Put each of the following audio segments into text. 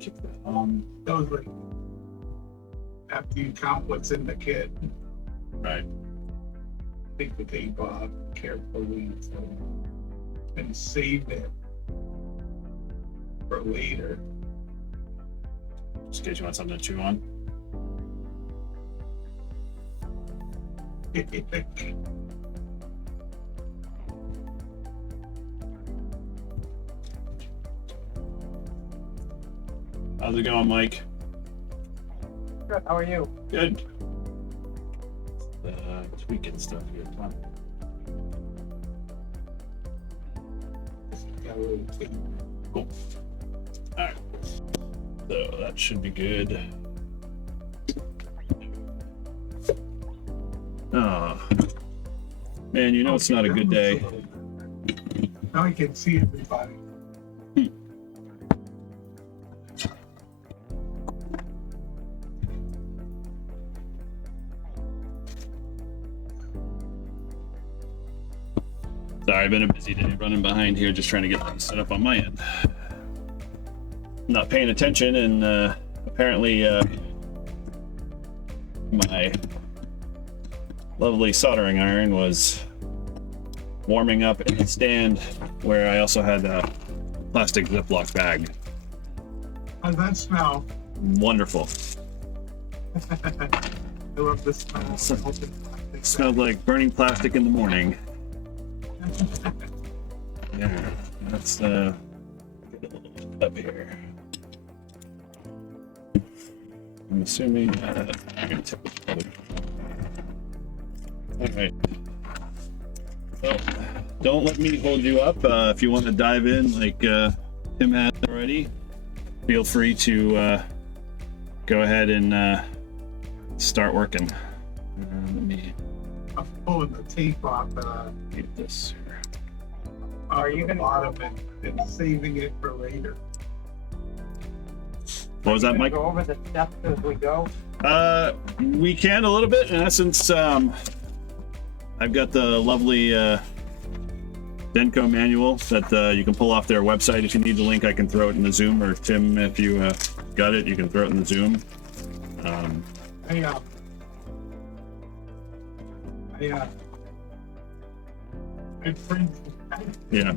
Keep that on. Those like after you count what's in the kit, Right. take the tape off carefully and save it for later. Just in case you want something to chew on. How's it going, Mike? Good, how are you? Good. Tweaking stuff here. Come on. Cool. All right. So that should be good. Oh, man, you know it's not a good day. Now I can see everybody. Sorry, I've been a busy day running behind here, just trying to get things set up on my end. Not paying attention, and apparently my lovely soldering iron was warming up in the stand where I also had a plastic Ziploc bag. How's that smell? Wonderful. I love the smell. Smelled like burning plastic in the morning. Yeah, let's get a little up here. I'm assuming I'm gonna tip it probably. All right. Well, don't let me hold you up. If you want to dive in like Tim has already, feel free to go ahead and start working. Let me I'm pulling the tape off. get this. Are you gonna bottom and saving it for later? What was that, Mike? Go over the steps as we go. We can a little bit. In essence, I've got the lovely DenCo manual that you can pull off their website. If you need the link, I can throw it in the Zoom, or Tim, if you got it, you can throw it in the Zoom. I printed. Yeah,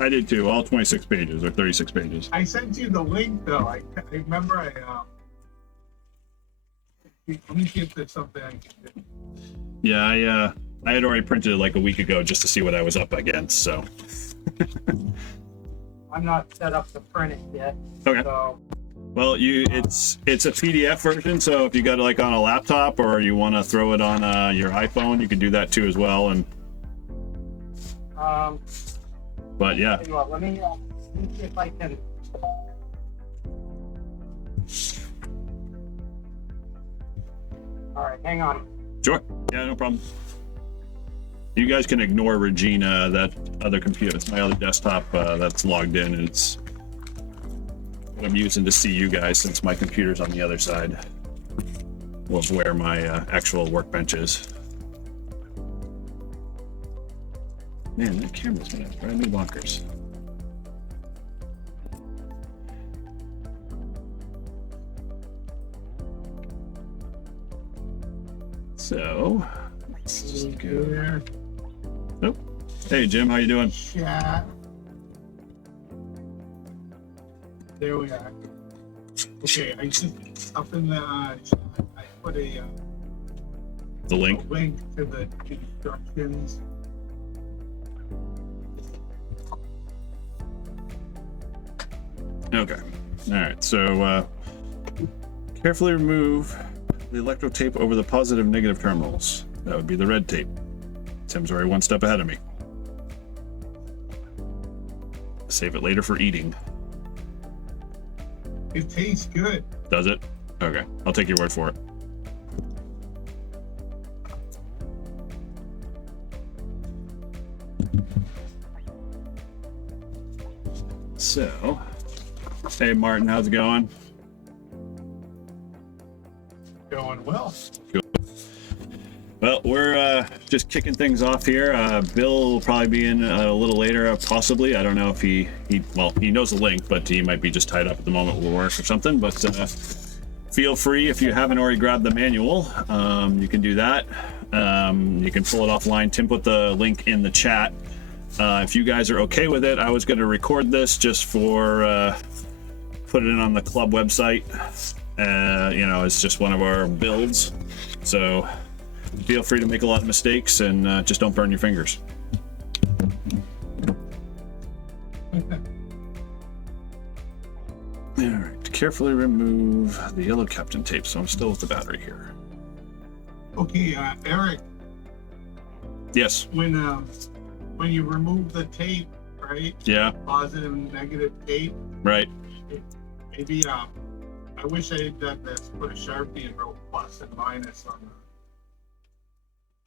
I did too. All 26 pages or 36 pages. I sent you the link though. I remember let me see if there's something I can do. Yeah, I had already printed it like a week ago just to see what I was up against. So. I'm not set up to print it yet. Okay. So Well, it's a PDF version, so if you got it like on a laptop or you want to throw it on your iPhone, you can do that too as well. And but yeah. tell you what, let me see if I can. All right, hang on. Sure. Yeah, no problem. You guys can ignore Regina, that other computer. It's my other desktop that's logged in, and it's what I'm using to see you guys since my computer's on the other side of where my actual workbench is. Man, that camera's gonna have brand new bunkers. So, let's go there. Nope. Hey, Jim, how you doing? Chat. There we are. Okay, I just up in the chat, I put a The link? link to the instructions. Okay. All right. So, carefully remove the electro tape over the positive negative terminals. That would be the red tape. Tim's already one step ahead of me. Save it later for eating. It tastes good. Does it? Okay. I'll take your word for it. So, hey Martin, how's it going? Going well. Good. Well, we're just kicking things off here. Bill will probably be in a little later, possibly. I don't know if he knows the link, but he might be just tied up at the moment with work or something. But feel free, if you haven't already grabbed the manual, you can do that. You can pull it offline. Tim put the link in the chat. If you guys are okay with it, I was going to record this just for put it in on the club website. It's just one of our builds. So feel free to make a lot of mistakes and just don't burn your fingers. All right, carefully remove the yellow Captain tape. So I'm still with the battery here. Okay, Eric, Yes. when you remove the tape, right? Yeah. Positive and negative tape. Right. Maybe I wish I had done this. Put a Sharpie and wrote plus and minus on the.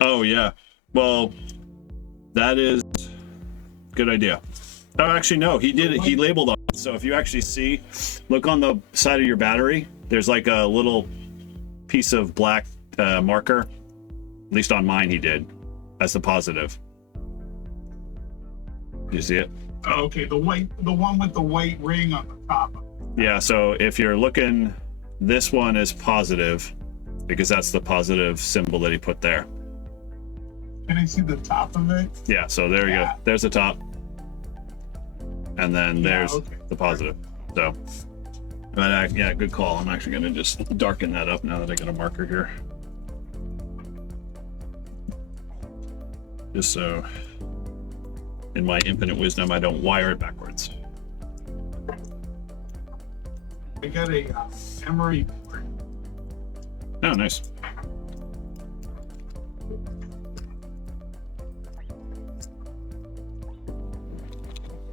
Oh yeah. Well, that is good idea. Oh, actually, no. He did it. He labeled on it. So if you actually see, look on the side of your battery. There's like a little piece of black marker. At least on mine, he did. That's the positive. You see it? Oh, okay, the one with the white ring on the top. Yeah. So if you're looking, this one is positive because that's the positive symbol that he put there. Can I see the top of it? Yeah. So there you go. There's the top. And then there's the positive. So, but yeah, good call. I'm actually going to just darken that up now that I got a marker here. Just so, in my infinite wisdom, I don't wire it backwards. I got a emery board. Oh, nice.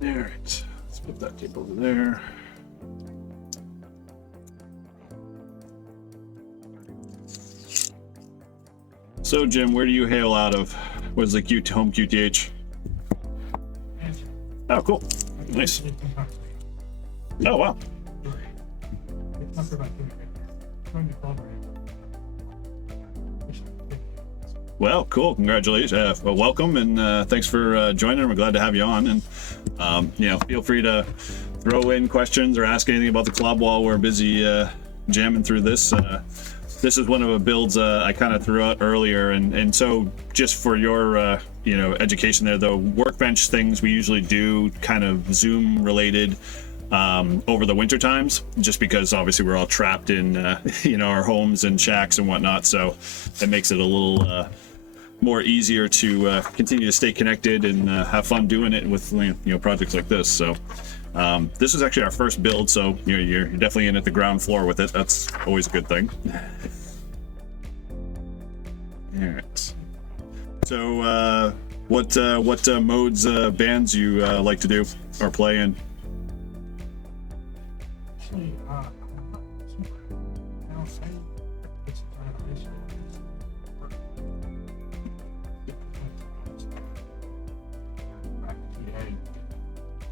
All right, let's put that tape over there. So, Jim, where do you hail out of? What is the home QTH? Oh, cool. Nice. Oh, wow. Well, cool. Congratulations. Well, welcome, and thanks for joining. We're glad to have you on. And feel free to throw in questions or ask anything about the club while we're busy jamming through this. This is one of the builds I kind of threw out earlier, and so just for your education there, the Workbench things we usually do kind of Zoom related over the winter times, just because obviously we're all trapped in our homes and shacks and whatnot, so it makes it a little more easier to continue to stay connected and have fun doing it with projects like this. So this is actually our first build, so you're definitely in at the ground floor with it. That's always a good thing. All right. So what modes bands you like to do or play in? Actually,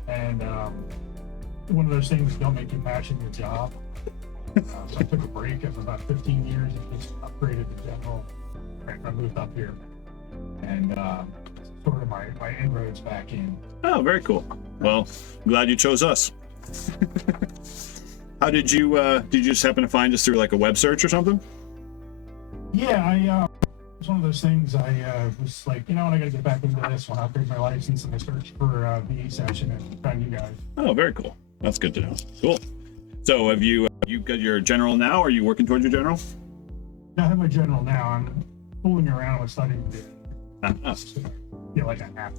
and one of those things don't make you passion your job. So I took a break after about 15 years and just upgraded to general. I moved up here, and sort of my inroads back in. Oh, very cool. Well, I'm glad you chose us. How did you just happen to find us through like a web search or something? Yeah, it's one of those things. I was like, I gotta get back into this when I upgrade my license, and I searched for a VE session and found you guys. Oh, very cool. That's good to know. Cool. So have you got your general now? Or are you working towards your general? I have my general now. I'm fooling around with studying to feel like I have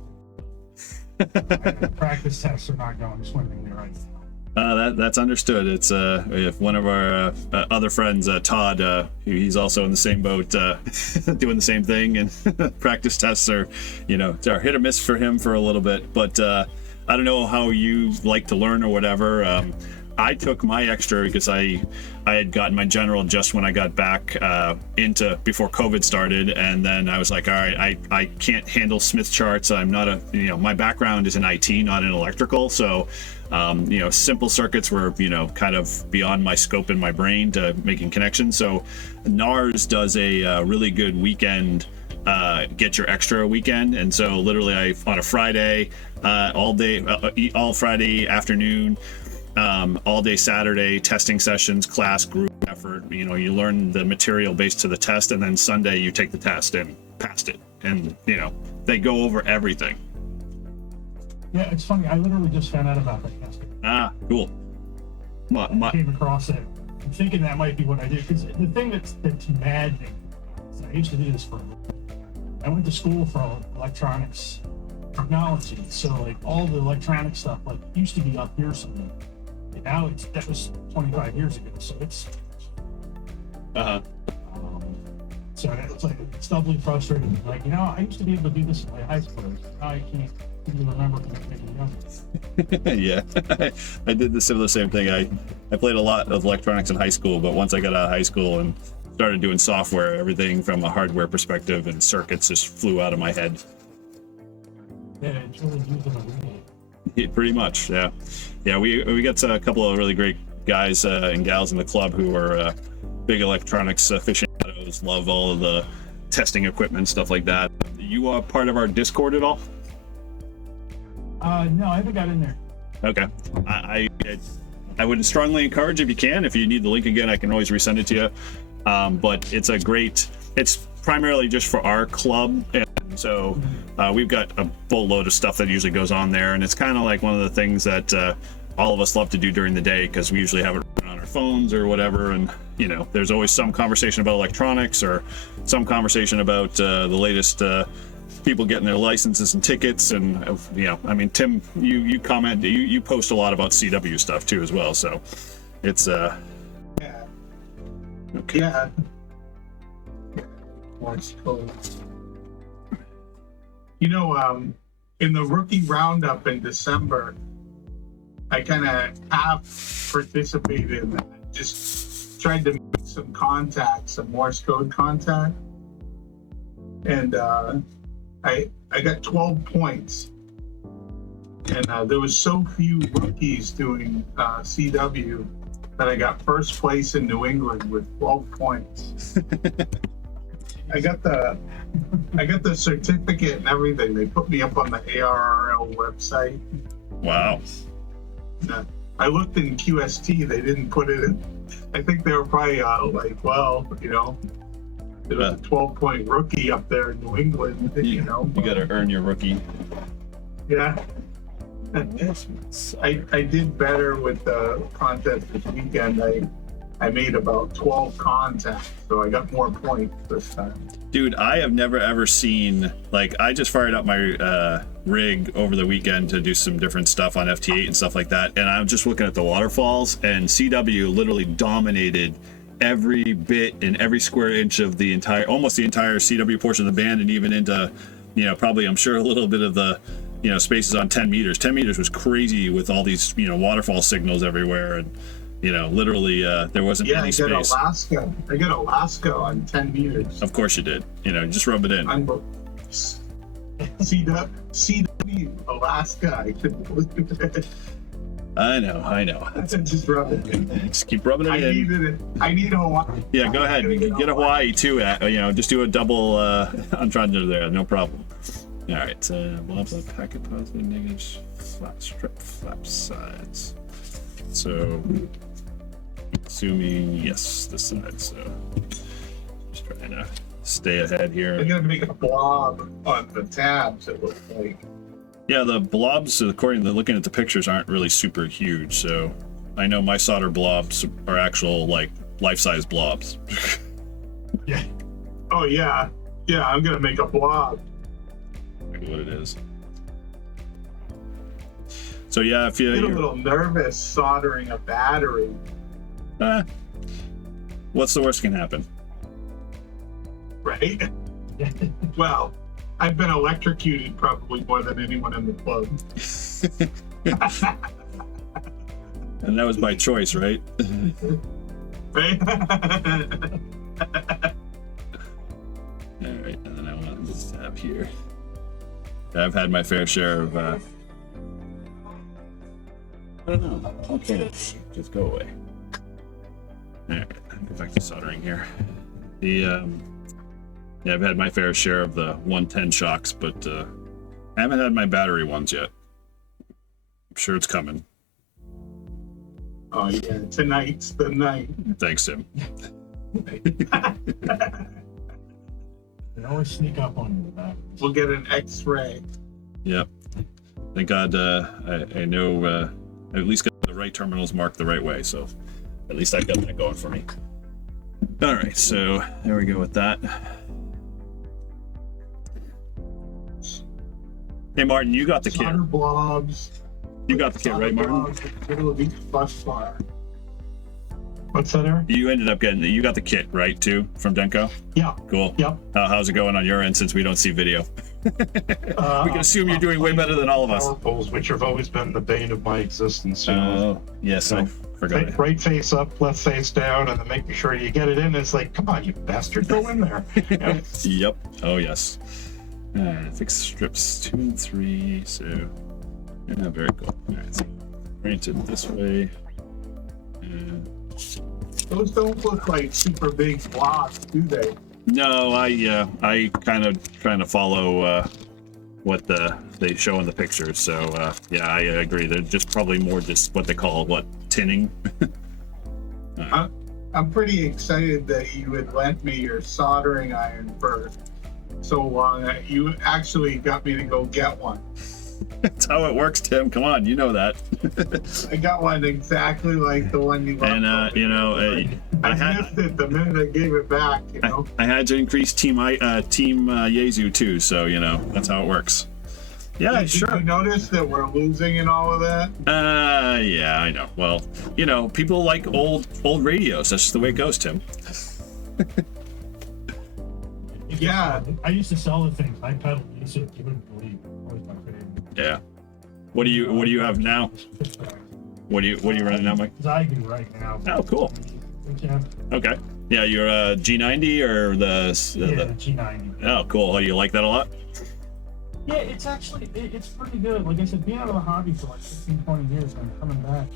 to. Practice tests are not going swimmingly right now. That's understood. It's if one of our other friends, Todd, he's also in the same boat, doing the same thing, and practice tests are hit or miss for him for a little bit. But I don't know how you like to learn or whatever. I took my extra because I had gotten my general just when I got back into before COVID started, and then I was like, all right, I can't handle Smith charts. I'm not a, you know, my background is in IT, not in electrical, so you know, simple circuits were, you know, kind of beyond my scope in my brain to making connections. So NARS does a really good weekend, get your extra weekend. And so literally on a Friday, all day, all Friday afternoon, all day Saturday, testing sessions, class, group effort, you know, you learn the material based to the test, and then Sunday you take the test and passed it. And, you know, they go over everything. Yeah, it's funny. I literally just found out about that yesterday. Ah, cool. I came across it. I'm thinking that might be what I did. Because the thing that's maddening is I used to do this for a living. I went to school for electronics technology. So, like, all the electronic stuff, like, used to be up here somewhere. And now that was 25 years ago. So it's... So it's like, it's doubly frustrating. Like, you know, I used to be able to do this in my high school. Now I can't even remember because Yeah, I did the same thing. I played a lot of electronics in high school, but once I got out of high school and started doing software, everything from a hardware perspective and circuits just flew out of my head. Yeah, it's really using a remote. Yeah, pretty much, yeah. Yeah, we got a couple of really great guys and gals in the club who are big electronics aficionados, love all of the testing equipment, stuff like that. You are part of our Discord at all? No, I haven't got in there. Okay. I would strongly encourage, if you can, if you need the link again, I can always resend it to you. But it's primarily just for our club. And so we've got a boatload of stuff that usually goes on there. And it's kind of like one of the things that all of us love to do during the day, because we usually have it on our phones or whatever. And, you know, there's always some conversation about electronics or some conversation about the latest people getting their licenses and tickets. And, you know, I mean, Tim, you comment, you post a lot about CW stuff too as well. So it's Yeah. okay. Yeah. That's cool. You know, in the rookie roundup in December, I kind of half participated in that. Just tried to make some contacts, some Morse code contact. And I got 12 points. And there was so few rookies doing CW that I got first place in New England with 12 points. I got the certificate and everything. They put me up on the ARRL website. Wow. I looked in QST. They didn't put it in. I think they were probably like, well, you know, there was a 12-point rookie up there in New England. You know, You got to earn your rookie. yeah. I did better with the contest this weekend. I made about 12 contacts, so I got more points this time. Dude, I have never ever seen, like, I just fired up my rig over the weekend to do some different stuff on FT8 and stuff like that, and I'm just looking at the waterfalls, and CW literally dominated every bit and every square inch of the almost the entire CW portion of the band, and even into, you know, probably, I'm sure, a little bit of the, you know, spaces on 10 meters. 10 meters was crazy with all these, you know, waterfall signals everywhere, and, you know, literally there wasn't any space. I got Alaska on 10 meters. Of course you did. You know, just rub it in. CW, Alaska. I couldn't believe it. I know. I just rub it in. Just keep rubbing it in. Needed it. I need Hawaii. Yeah, go ahead. Get Hawaii too. You know, just do a double entendre there. No problem. All right. Blah blah. Packet positive, negatives, flat strip, flap sides. So, assuming yes, this side. So, just trying to stay ahead here. I'm gonna make a blob on the tabs. It looks like. Yeah, the blobs, according to looking at the pictures, aren't really super huge. So, I know my solder blobs are actual, like, life-size blobs. Yeah. Oh yeah, yeah. I'm gonna make a blob. Look at what it is. So yeah, if I get a you're little nervous soldering a battery. what's the worst can happen? Right? Well, I've been electrocuted probably more than anyone in the club. And that was by choice, right? Right? All right, and then I want this tab here. I've had my fair share of. I don't know. Okay, just go away. All right, go back to soldering here. Yeah, I've had my fair share of the 110 shocks, but I haven't had my battery ones yet. I'm sure it's coming. Oh yeah, tonight's the night. Thanks, Tim. They always sneak up on you with that. We'll get an X-ray. Yep. Thank God I know I at least got the right terminals marked the right way, so at least I got that going for me. All right, so there we go with that. Hey, Martin, you got the kit. Solder blobs. You got the kit, right, Martin? Blobs in the middle of each bus bar. What's that, Eric? You ended up getting you got the kit, right, too, from DenCo? Yeah. Cool. Yep. How's it going on your end since we don't see video? We can assume you're doing way better than all of us. Power poles, which have always been the bane of my existence. Oh, yes, I forgot. Right face up, left face down, and then making sure you get it in. It's like, come on, you bastard, go in there. Yeah. Yep. Oh, yes. Fix strips 2 and 3. So, yeah, very cool. All right, so oriented this way. And Those don't look like super big blobs, do they? no, I kind of trying to follow what they show in the pictures. So yeah, I agree. They're just probably more just what they call tinning. I'm pretty excited that you had lent me your soldering iron for so long that you actually got me to go get one. That's how it works, Tim. Come on, you know that. I got one exactly like the one you lent And me. you know, I missed it the minute I gave it back, you know? I had to increase team Yezu too, so you know that's how it works. Yeah, Did sure. you notice that we're losing and all of that? Yeah, I know. Well, you know, people like old radios. That's just the way it goes, Tim. Yeah. I used to sell the things. I pedal music. You wouldn't believe. Always my favorite. Yeah. What do you have now? What are you running now, Mike? Zygu right now. Oh, cool. Yeah, Okay. Yeah, you're G90 or the G90. Oh, cool. Oh, you like that a lot? Yeah, it's actually, it's pretty good. Like I said, being out of the hobby for like 15, 20 years and I'm coming back.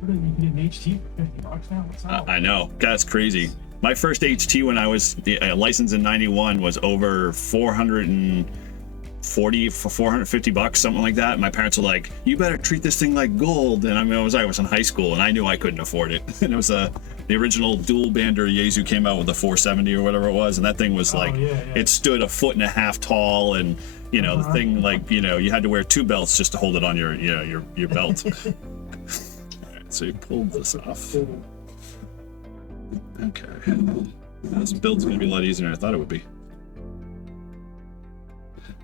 What do you get an HT for $50 now? What's that? I know. That's crazy. My first HT when I was licensed in 91 was over 440 for $450, something like that. My parents were like, you better treat this thing like gold. And I mean, I was in high school and I knew I couldn't afford it. And it was the original dual bander Yezu came out with the 470 or whatever it was. And that thing was like, it stood 1.5 feet tall. And, you know, the thing like, you know, you had to wear 2 belts just to hold it on your belt. All right, so you pulled this off. Okay. This build's gonna be a lot easier than I thought it would be.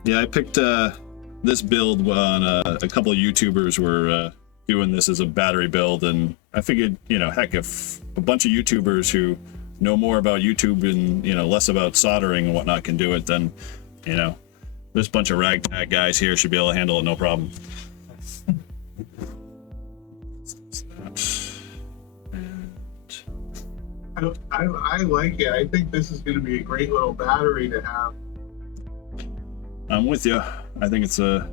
Yeah, I picked this build when a couple of YouTubers were doing this as a battery build, and I figured, you know, heck, if a bunch of YouTubers who know more about YouTube and, you know, less about soldering and whatnot can do it, then, you know, this bunch of ragtag guys here should be able to handle it no problem. I like it. I think this is going to be a great little battery to have. I'm with you. I think it's for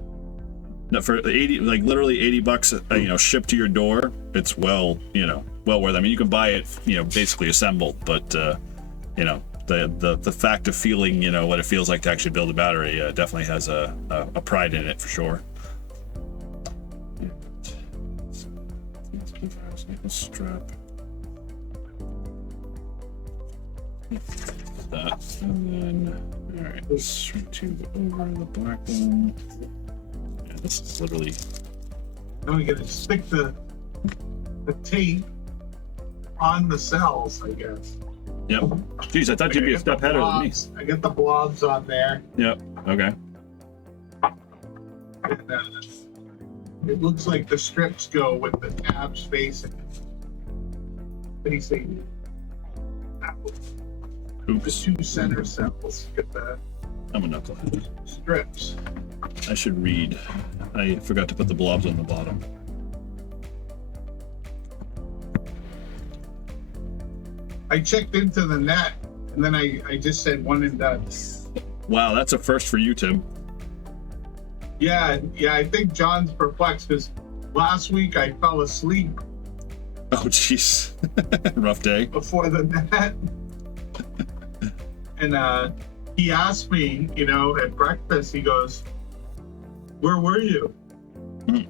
80, like literally $80, you know, shipped to your door. It's well worth. I mean, you can buy it, you know, basically assembled, but you know, the fact of feeling, you know, what it feels like to actually build a battery definitely has a pride in it for sure. Strap. That, and then all right, let's tube over the black one. Yeah, this is literally. Now we got to stick the tape on the cells, I guess. Yep. Geez, I thought you'd be a step ahead of me. I get the blobs on there. Yep. Okay. And, it looks like the strips go with the tabs facing. The Oops. 2 center cells. Get the I'm a knucklehead. strips. I should read. I forgot to put the blobs on the bottom. I checked into the net, and then I just said one and done. Wow, that's a first for you, Tim. Yeah, I think John's perplexed because last week I fell asleep Oh, jeez. Rough day. before the net. And he asked me, at breakfast, he goes, "Where were you?" Hmm.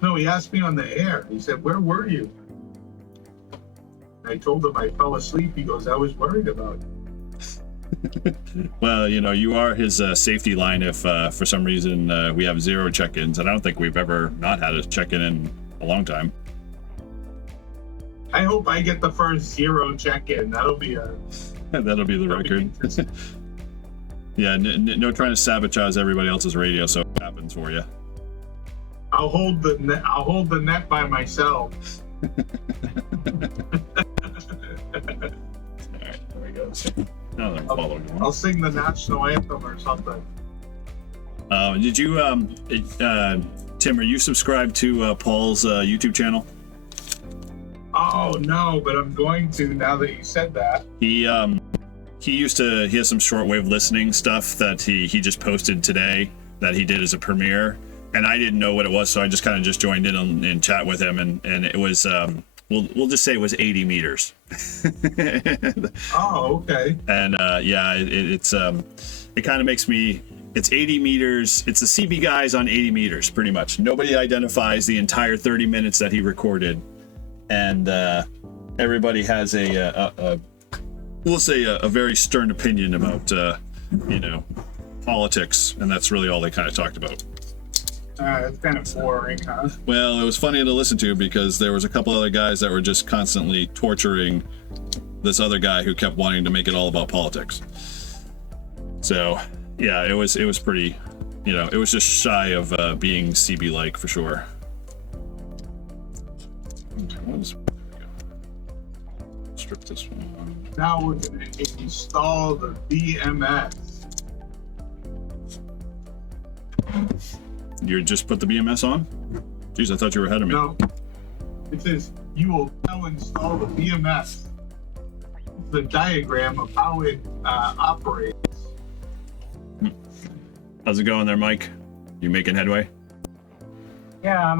No, he asked me on the air. He said, "Where were you?" I told him I fell asleep. He goes, "I was worried about you." Well, you are his safety line if for some reason we have 0 check-ins, and I don't think we've ever not had a check-in in a long time. I hope I get the first 0 check-in. That'll be That'll be the record. interesting. Yeah, no trying to sabotage everybody else's radio, so it happens for you. I'll hold the net by myself. All right, there we go. Now they're following along. I'll sing the national anthem or something. Did you, Tim, are you subscribed to Paul's YouTube channel? Oh no, but I'm going to now that you said that. He has some shortwave listening stuff that he just posted today that he did as a premiere, and I didn't know what it was, so I just kind of just joined in and chat with him, and it was we'll just say it was 80 meters. Oh, okay. And it kind of makes me. It's 80 meters. It's the CB guys on 80 meters, pretty much. Nobody identifies the entire 30 minutes that he recorded, and everybody has we'll say a very stern opinion about politics, and that's really all they kind of talked about. It's kind of boring, huh? Well, it was funny to listen to because there was a couple other guys that were just constantly torturing this other guy who kept wanting to make it all about politics. So yeah, it was pretty, it was just shy of being CB-like for sure. Strip this one. Now we're going to install the BMS. You just put the BMS on? Jeez, I thought you were ahead of me. No, it says you will now install the BMS. The diagram of how it operates. How's it going there, Mike? You making headway? Yeah,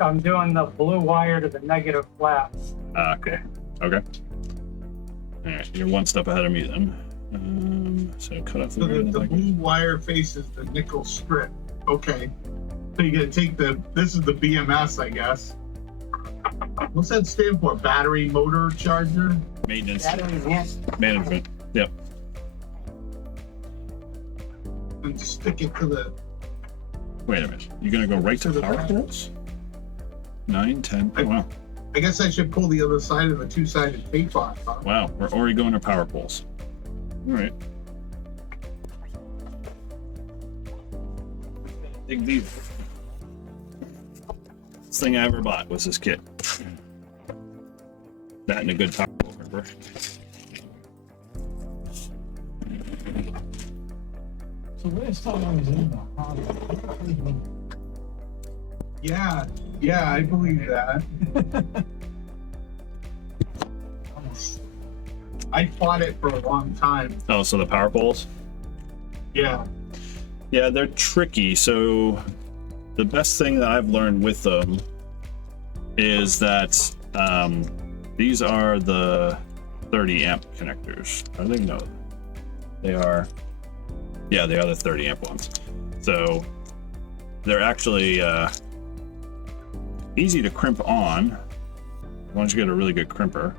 I'm doing the blue wire to the negative flat. Okay. All right, you're one step ahead of me then. So cut off So the the blue wire faces the nickel strip. Okay. So you gotta take this is the BMS, I guess. What's that stand for? Battery motor charger? maintenance Battery management. Yep. And stick it to the Wait a minute. You're gonna go right to the power poles? 9, 10. Oh, wow. I guess I should pull the other side of the two-sided tape off, huh? Wow. We're already going to power poles. All right. Big deal. This thing I ever bought was this kit. That and a good power pole, remember? So last time I was in the hobby, Yeah, I believe that. I fought it for a long time. Oh, so the power poles? Yeah. Yeah, they're tricky. So the best thing that I've learned with them is that these are the 30 amp connectors. I think no, they are. Yeah, they are the 30 amp ones. So they're actually easy to crimp on once you get a really good crimper.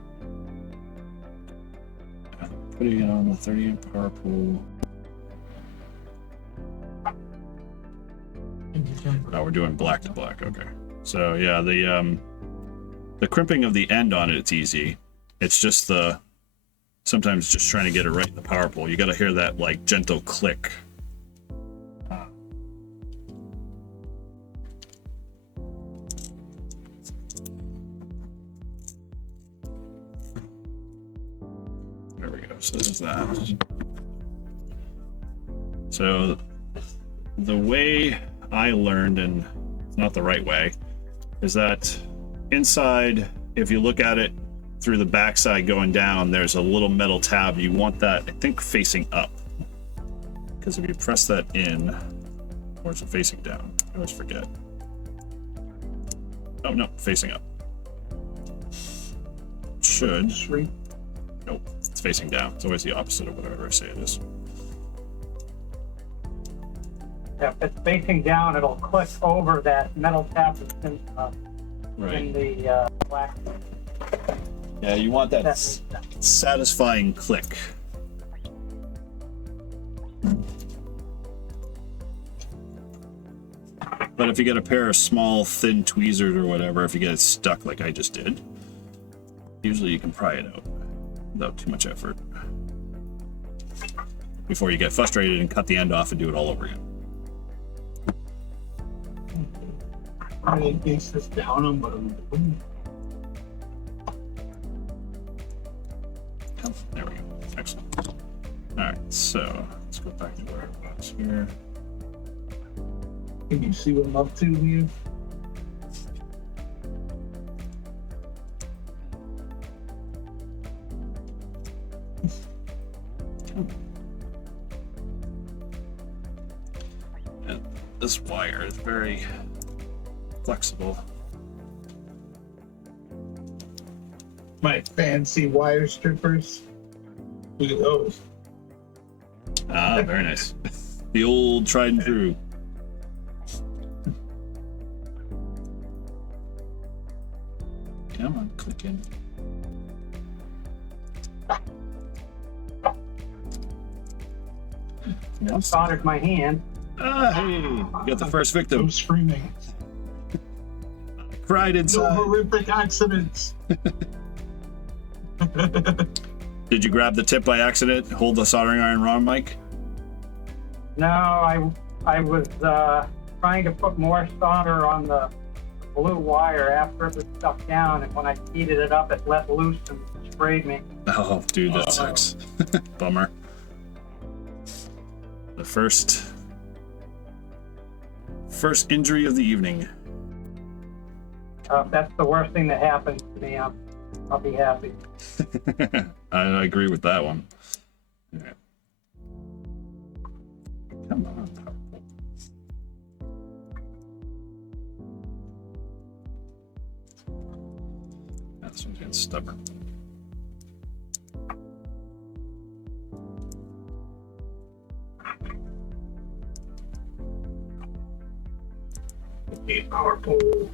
Putting it on the 30 amp power pole. Oh, we're doing black to black. Okay. So yeah, the crimping of the end on it's easy. It's just sometimes just trying to get it right in the power pole. You got to hear that like gentle click. There we go. So this is that. So the way I learned, and it's not the right way, is that inside, if you look at it through the backside going down, there's a little metal tab. You want that, I think, facing up. Because if you press that in, or is it facing down? I always forget. Oh, no, facing up. Should. Shrink. Nope, it's facing down. It's always the opposite of whatever I say it is. If it's facing down, it'll click over that metal tab that's in Right. the black. Yeah, you want that That makes sense. satisfying click. But if you get a pair of small, thin tweezers or whatever, if you get it stuck like I just did, usually you can pry it out without too much effort. Before you get frustrated and cut the end off and do it all over again. I base this down on what I'm doing. Oh, there we go. Excellent. All right, so let's go back to where it was here. Can you see what I'm up to here? And this wire is very flexible. My fancy wire strippers. Look at those. Ah, very nice. The old tried and true. Come on, click in. Yes. Soldered my hand. Ah, hey, you got the first victim. I'm screaming. Cried No inside. horrific accidents. Did you grab the tip by accident? Hold the soldering iron wrong, Mike? No, I was trying to put more solder on the blue wire after it was stuck down, and when I heated it up, it let loose and sprayed me. Oh, dude, that sucks. Bummer. The first injury of the evening. If that's the worst thing that happens to me, I'll be happy. I agree with that one. Yeah. Come on, powerful. This one's getting stubborn. Okay, power pole.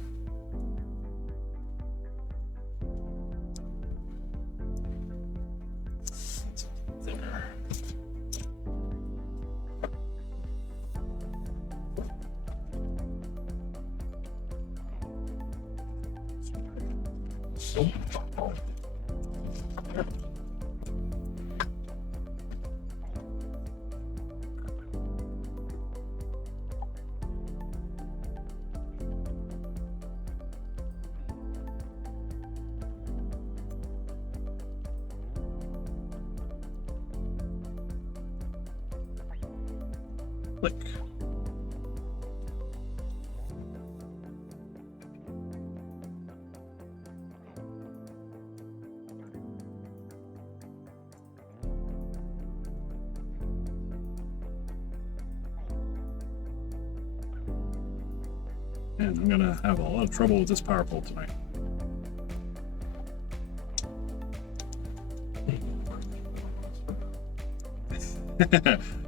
There. Click. And I'm gonna have a lot of trouble with this power pole tonight.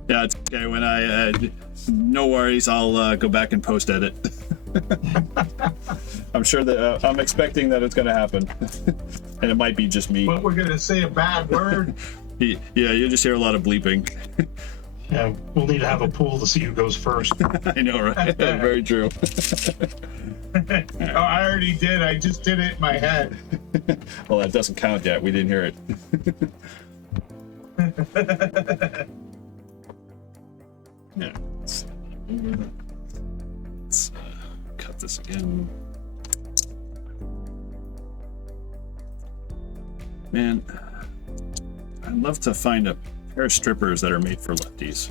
Yeah, it's okay. When no worries, I'll go back and post edit. I'm sure that I'm expecting that it's going to happen, and it might be just me. But we're gonna say a bad word. Yeah, you just hear a lot of bleeping. Yeah, we'll need to have a pool to see who goes first. I know, right? Very true. Oh, I already did. I just did it in my head. Well, that doesn't count yet. We didn't hear it. Yeah. Let's cut this again. Man, I'd love to find a pair of strippers that are made for lefties.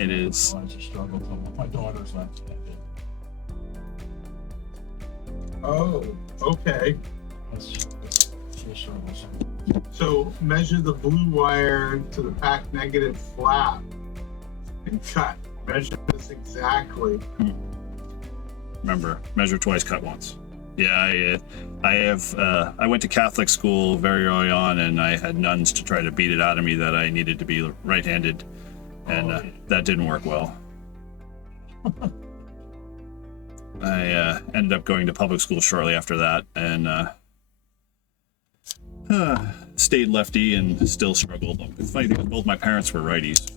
It is. It's a struggle. My daughter's left-handed. Oh, okay. She struggles. So measure the blue wire to the pack negative flap and cut. Measure this exactly. Remember, measure twice, cut once. Yeah, I went to Catholic school very early on, and I had nuns to try to beat it out of me that I needed to be right-handed, and that didn't work well. I ended up going to public school shortly after that, and stayed lefty and still struggled. The funny thing is, both my parents were righties,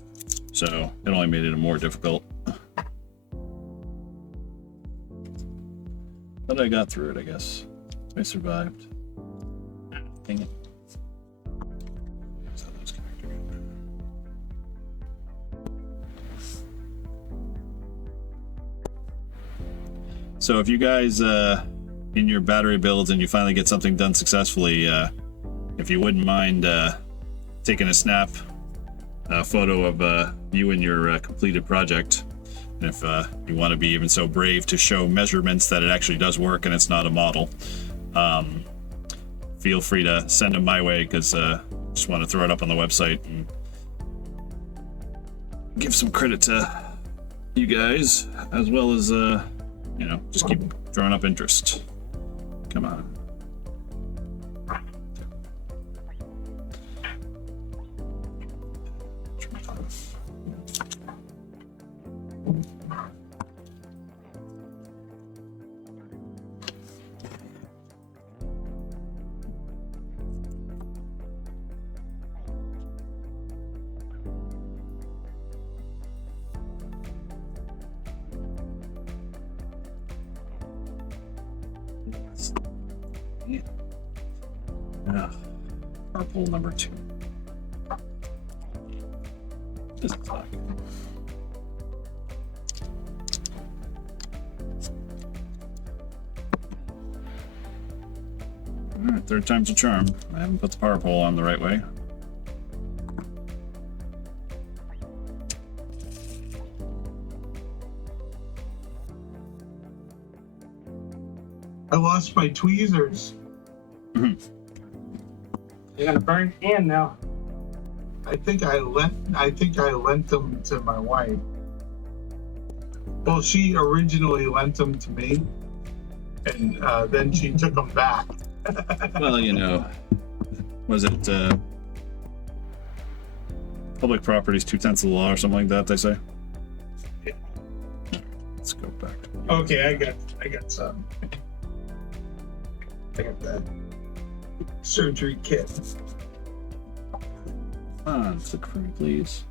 so it only made it more difficult. But I got through it, I guess. I survived. Dang it. So those connect again. So if you guys in your battery builds and you finally get something done successfully, if you wouldn't mind taking a snap photo of you and your completed project. And if you want to be even so brave to show measurements that it actually does work and it's not a model, feel free to send them my way, because just want to throw it up on the website and give some credit to you guys, as well as just keep throwing up interest. Come on. Purple number 2. This is not good. Alright, third time's a charm. I haven't put the power pole on the right way. I lost my tweezers. You're gonna burn can now. I think I lent them to my wife. Well, she originally lent them to me, and then she took them back. Well, was it public properties 2/10 of the law or something like that, they say? Yeah. Let's go back to Okay, I got some. I got that surgery kit. Come on, click for me, please.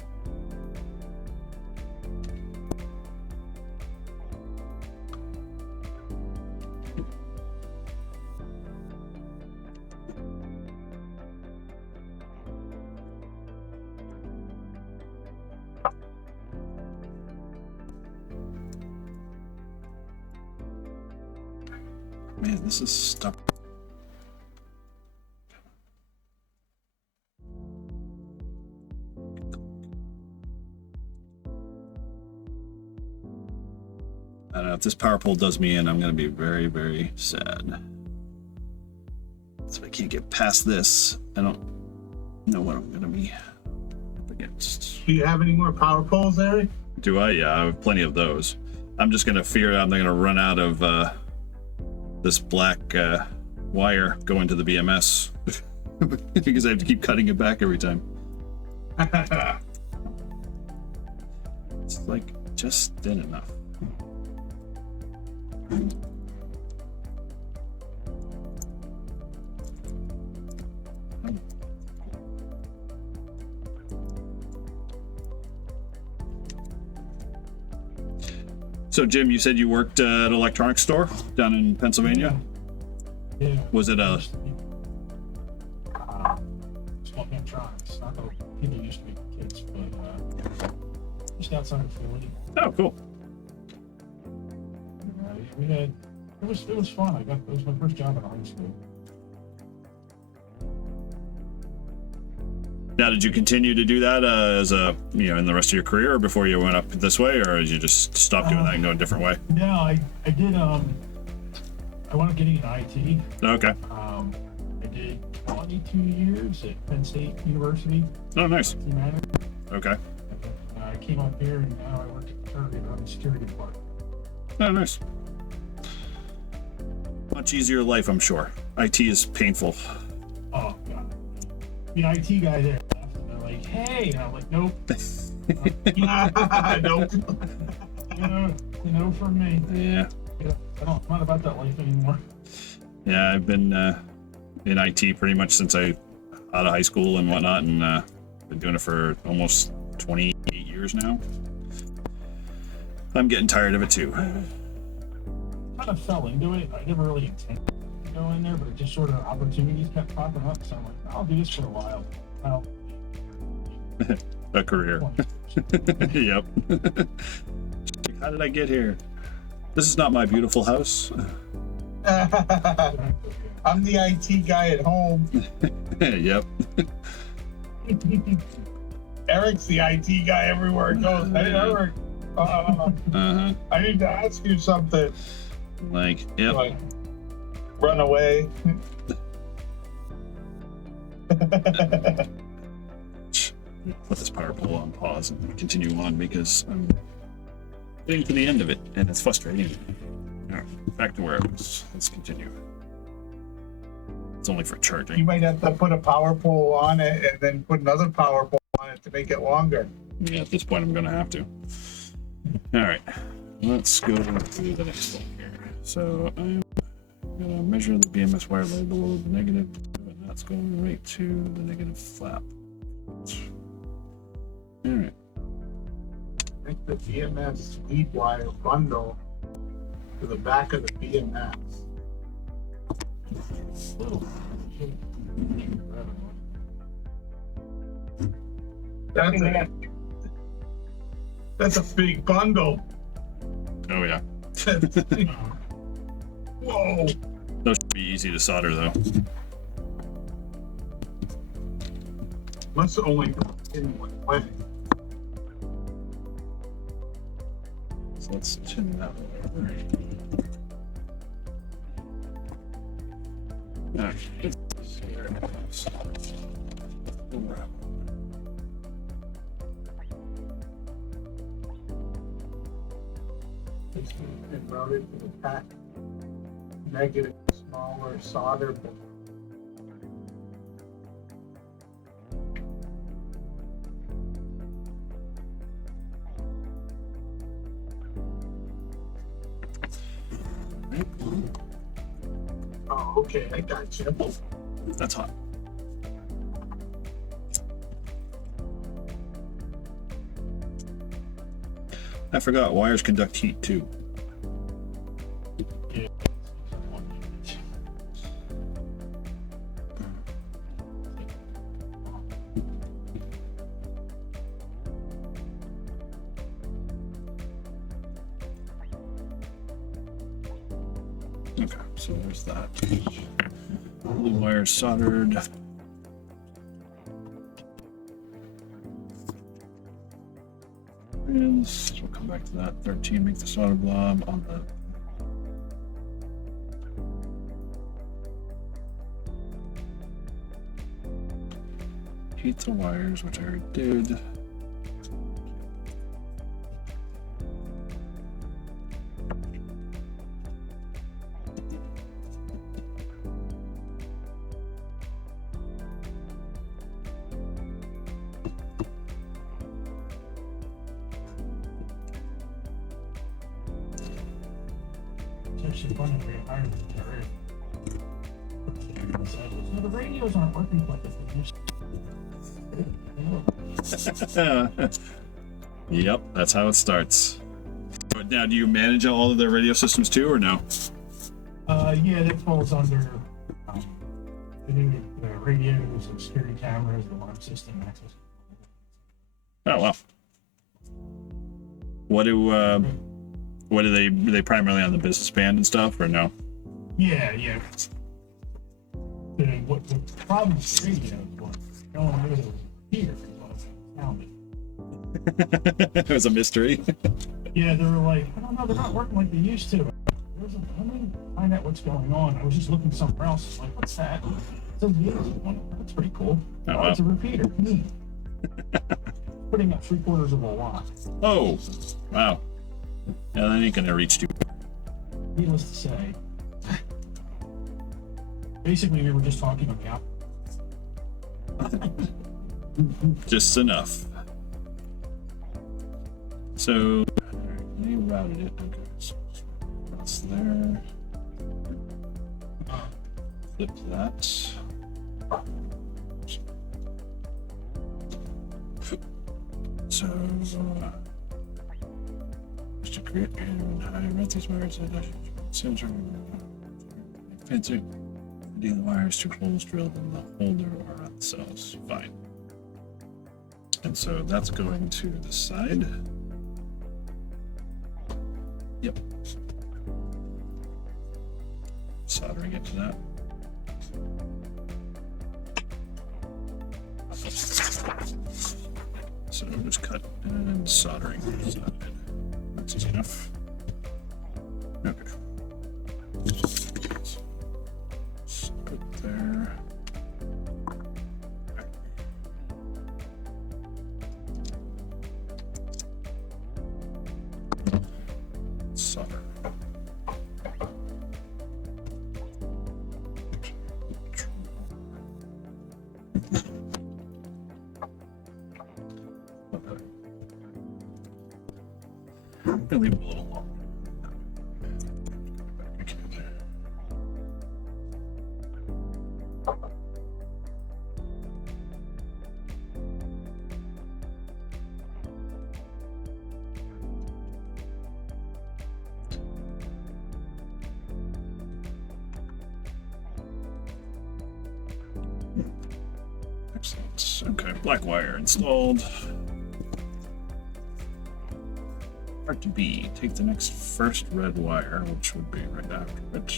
Man, this is stuck. I don't know, if this power pole does me in, I'm going to be very, very sad. So I can't get past this. I don't know what I'm going to be up against. Do you have any more power poles, Eric? Do I? Yeah, I have plenty of those. I'm just going to fear I'm going to run out of this black wire going to the BMS because I have to keep cutting it back every time. It's like just thin enough. So, Jim, you said you worked at an electronics store down in Pennsylvania? Yeah. Was it a... Small electronics. Not that people used to be kids, but just outside of Philly. Oh, cool. We had... It was fun. It was my first job in high school. Now, did you continue to do that as a, in the rest of your career, or before you went up this way, or did you just stop doing that and go a different way? No, I did. I wound up getting an IT. Okay. I did 22 years at Penn State University. Oh, nice. IT manager. Okay. I came up here and now I work at Target on the security department. Oh, nice. Much easier life, I'm sure. IT is painful. Oh god. The IT guy there left and they're like, hey, and I'm like, nope. Nope. You know from me. Yeah. I'm not about that life anymore. Yeah, I've been in IT pretty much since I out of high school and whatnot, and been doing it for almost 28 years now. I'm getting tired of it too. Kind of fell into it. I never really intended to go in there, but it just sort of opportunities kept popping up. So I'm like, I'll do this for a while. Well, A career. 20 years. Yep. How did I get here? This is not my beautiful house. I'm the IT guy at home. Yep. Eric's the IT guy everywhere he goes. Hey, Eric, Uh-huh. I need to ask you something. Like, yep. Like, run away. Put this power pole on pause and continue on because I'm getting to the end of it and it's frustrating. All right, back to where it was. Let's continue. It's only for You charging. might have to put a power pole on it and then put another power pole on it to make it longer. Yeah, at this point I'm gonna have to. All right, let's go to the next one here. So I'm gonna measure the BMS wire lay below the negative, and that's going right to the negative flap. All right. Make the BMS lead wire bundle to the back of the BMS. That's a big bundle. Oh yeah. Whoa. Those should be easy to solder though. Must only go in one way. So let's tune that one over. Alright, let's see where it goes. This has been routed to the pack. Negative smaller solder board. Oh, okay, I got you. That's hot. I forgot wires conduct heat too. Yeah. Okay, so there's that. Blue wire soldered. We'll come back to that. 13, make the solder blob on the heat the wires, which I already did. It's actually funny we hired the carrier. So the radios aren't working like this. Yep, that's how it starts. But now, do you manage all of the radio systems too, or no? Yeah, that falls under the radios, the security cameras, the alarm system, access. Oh wow. What do they primarily on the business band and stuff, or no? Yeah. The problem with radios was going with repeater is what I found it. It was a mystery. Yeah, they were like, I don't know, they're not working like they used to. Let me find out what's going on. I was just looking somewhere else. Like, what's that? It's a one. That's pretty cool. Oh, Oh, wow. it's a repeater. Neat. Putting up 3/4 of a watt. Oh, wow. Yeah, that ain't gonna reach too. Needless to say, basically, we were just talking about Just enough. So, you routed it. Okay, so that's there. Flip that. So, just to create and I read these wires and sensor fancy. The wires to holes drilled in the holder or on the cells. Fine. And so that's going to the side. Yep. Soldering it to that. So just cut and soldering to the side. That's easy enough. Okay. Put there. Solder. Okay. I'm gonna leave it a little long. Okay, there. Excellent. Okay, black wire installed. Part to B, take the next first red wire, which would be right after it,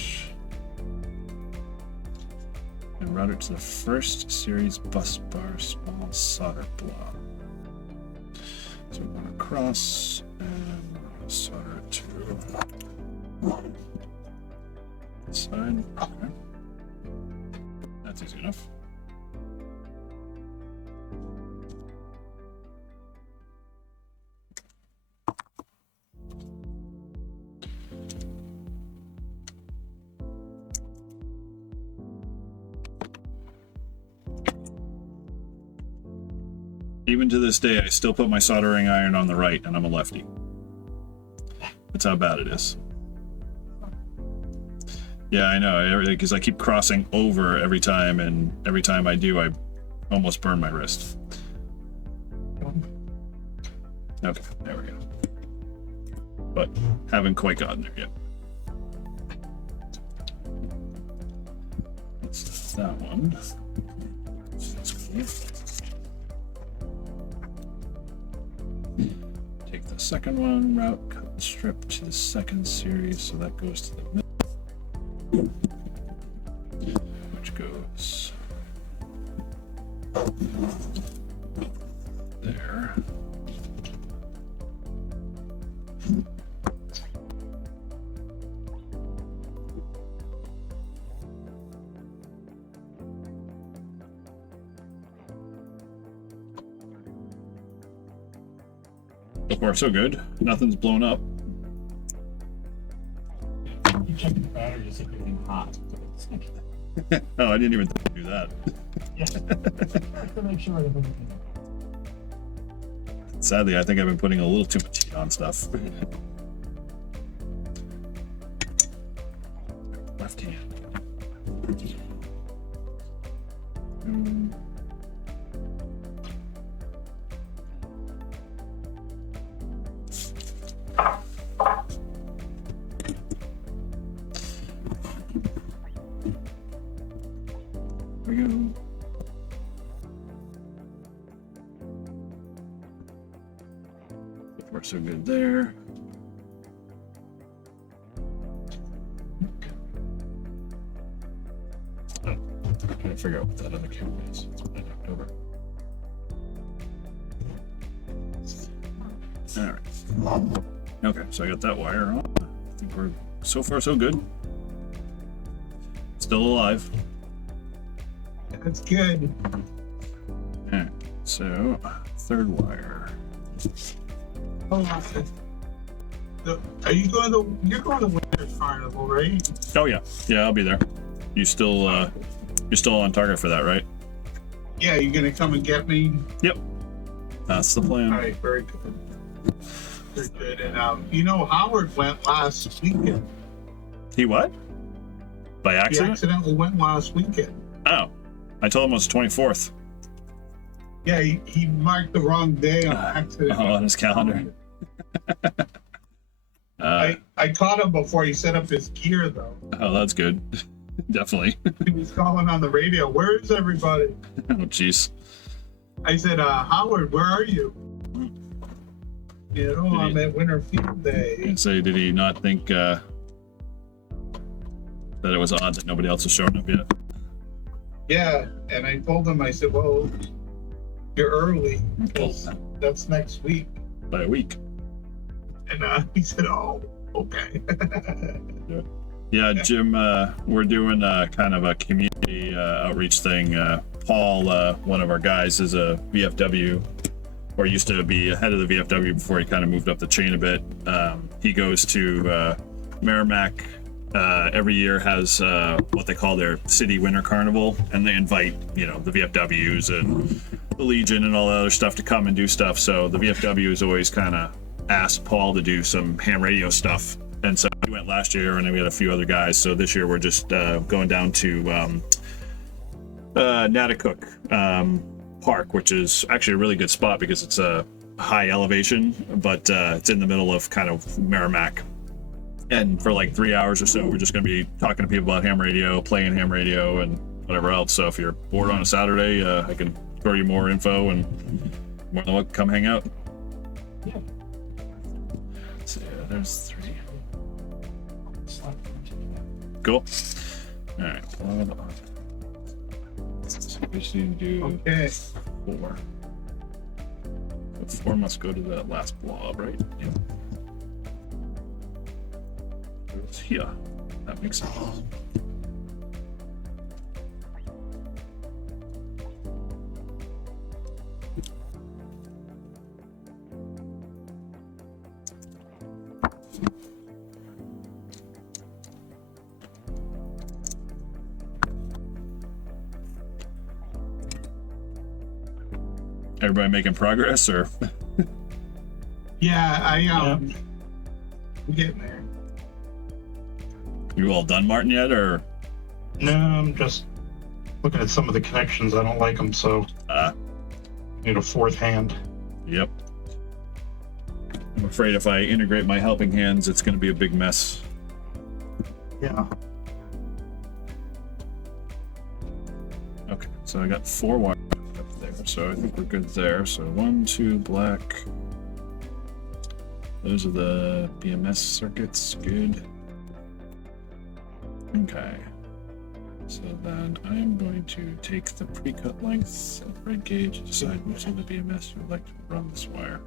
and route it to the first series bus bar small solder block. So we want to cross and solder it to the side. Okay. That's easy enough. Even to this day, I still put my soldering iron on the right, and I'm a lefty. That's how bad it is. Yeah, I know, because I keep crossing over every time, and every time I do, I almost burn my wrist. Okay, there we go. But haven't quite gotten there yet. That's that one. That's cool. Take the second one, route, cut and strip to the second series, so that goes to the middle, which goes there. So far, so good. Nothing's blown up. you checking the battery to see if anything hot. Oh, I didn't even do that. Yes. To make sure that everything. Sadly, I think I've been putting a little too much heat on stuff. Left hand. There we go. So far, so good there. Oh, I can't figure out what that other camera is. It's been over. All right. Okay, so I got that wire on. I think we're so far so good. Still alive. That's good. All right. So third wire. Hold on. Are you going to you're going to Winter Carnival, right? Oh yeah, yeah, I'll be there. You still you're still on target for that, right? Yeah, you're gonna come and get me. Yep. That's the plan. All right, very good. Very good. And you know, Howard went last weekend. He what? By He accident? accidentally went last weekend. Oh, I told him it was 24th. Yeah, he marked the wrong day on accident. On his calendar. I caught him before he set up his gear, though. Oh, that's good. Definitely. He was calling on the radio. Where is everybody? Oh, jeez. I said, Howard, where are you? You know, I'm at Winter Field Day. And say, did he not think that it was odd that nobody else has shown up yet? Yeah, and I told him, I said, well, you're early. Because that's next week. By a week. And he said, oh, okay. Yeah, Jim, we're doing kind of a community outreach thing. Paul, one of our guys, is a VFW, or used to be head of the VFW before he kind of moved up the chain a bit. He goes to Merrimack every year, has what they call their city winter carnival, and they invite, you know, the VFWs and the Legion and all the other stuff to come and do stuff. So the VFW has always kind of asked Paul to do some ham radio stuff. And so we went last year, and then we had a few other guys. So this year we're just going down to Natticook Park, which is actually a really good spot because it's a high elevation, but it's in the middle of kind of Merrimack. And for like 3 hours or so, we're just going to be talking to people about ham radio, playing ham radio, and whatever else. So if you're bored on a Saturday, I can throw you more info, and more than welcome, come hang out. Yeah. So yeah, there's 3. Cool. All right. Hold on. So we just need to do Okay. 4. But 4 must go to that last blob, right? Yeah. It's here. That makes sense. Everybody making progress, or? Yeah, I'm getting there. You all done, Martin, yet, or? No, I'm just looking at some of the connections. I don't like them, so need a fourth hand. Yep. I'm afraid if I integrate my helping hands, it's going to be a big mess. Yeah. Okay, so I got 4 wires up there, so I think we're good there. So 1, 2, black. Those are the BMS circuits. Good. Okay. So then I'm going to take the pre-cut length of red gauge and decide which of the BMS would like to run this wire.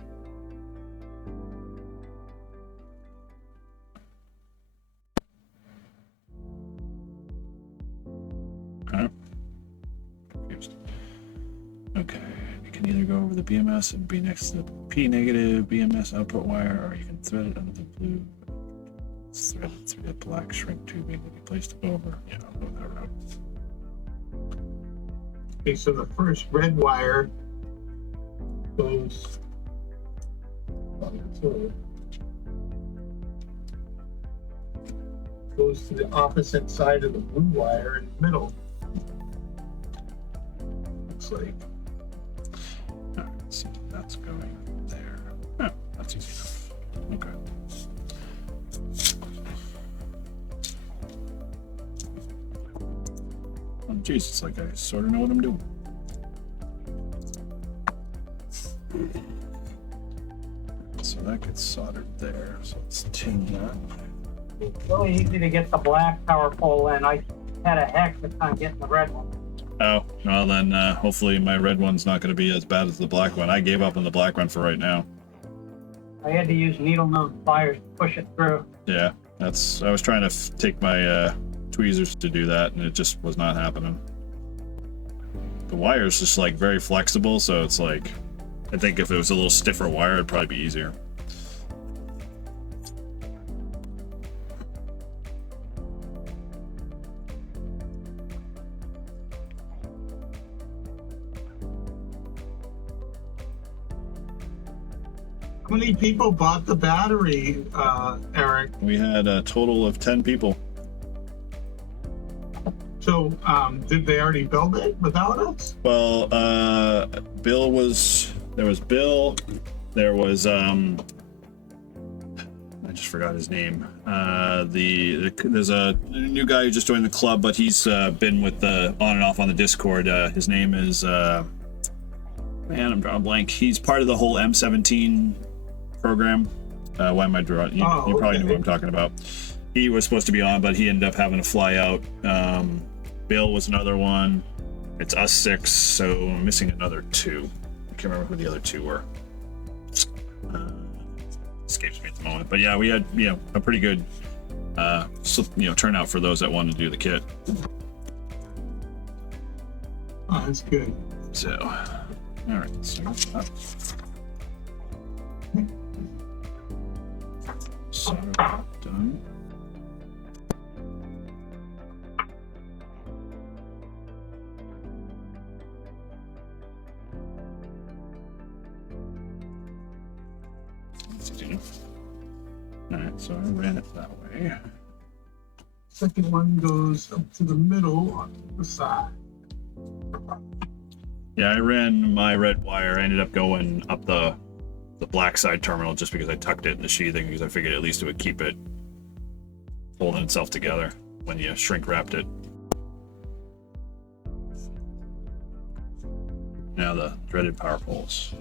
Okay. Confused. Okay, you can either go over the BMS and be next to the P negative BMS output wire, or you can thread it under the blue. It's threaded through the black shrink tubing that you placed over. Yeah, I'll go that route. Okay, so the first red wire goes to the opposite side of the blue wire in the middle. Looks like. Alright, so that's going there. Oh, that's easy enough. Okay. Oh, jeez, it's like I sort of know what I'm doing. So that gets soldered there, so it's tin that. It's really easy to get the black power pole in. I had a heck of a time getting the red one. Oh, well then, hopefully my red one's not going to be as bad as the black one. I gave up on the black one for right now. I had to use needle nose pliers to push it through. Yeah, I was trying to take my tweezers to do that, and it just was not happening. The wire's just like very flexible, so it's like, I think if it was a little stiffer wire, it'd probably be easier. How many people bought the battery, Eric? We had a total of 10 people. So, did they already build it without us? Well, there was Bill, there was, I just forgot his name. There's a new guy who just joined the club, but he's been with the on and off on the Discord. His name is, man, I'm drawing a blank. He's part of the whole M17 program. Why am I drawing? You probably know what I'm talking about. He was supposed to be on, but he ended up having to fly out. Bill was another one. It's us 6, so I'm missing another 2. I can't remember who the other 2 were. Escapes me at the moment. But yeah, we had a pretty good turnout for those that wanted to do the kit. Oh, that's good. So, all right, so done. All right, so I ran it that way. Second one goes up to the middle on the side. Yeah, I ran my red wire. I ended up going up the black side terminal just because I tucked it in the sheathing, because I figured at least it would keep it holding itself together when you shrink wrapped it. Now the dreaded power poles.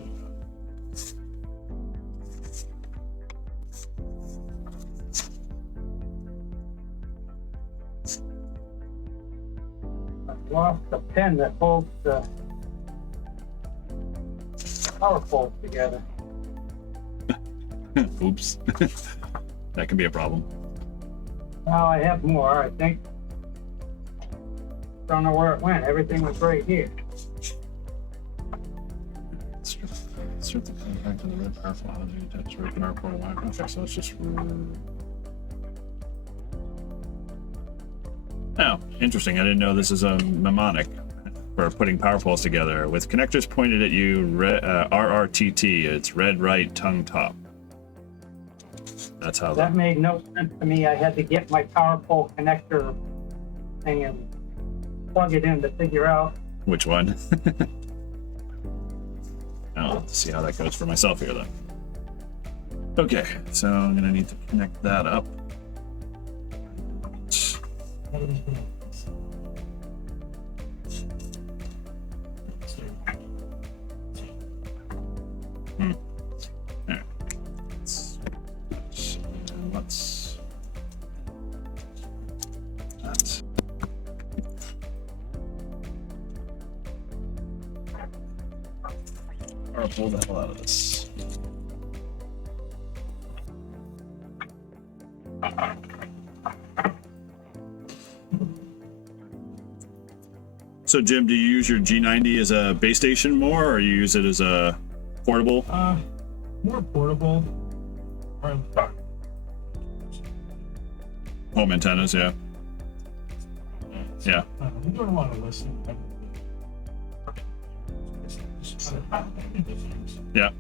I've lost the pin that holds the power poles together. Oops. That can be a problem. Now I have more, I think. Don't know where it went. Everything was right here. Strip the back to the red power pole. That's red power pole wire. Okay, so let's just. Oh, interesting. I didn't know this is a mnemonic for putting power poles together. With connectors pointed at you, RRTT. It's red, right, tongue, top. That's how That made no sense to me. I had to get my power pole connector thing and plug it in to figure out. Which one? I'll have to see how that goes for myself here, then. Okay, so I'm gonna need to connect that up. Alright. Let's that. Or pull the hell out of this. So Jim, do you use your G90 as a base station more, or you use it as a portable? More portable. Home antennas, yeah. Yeah. We don't want to listen. Yeah.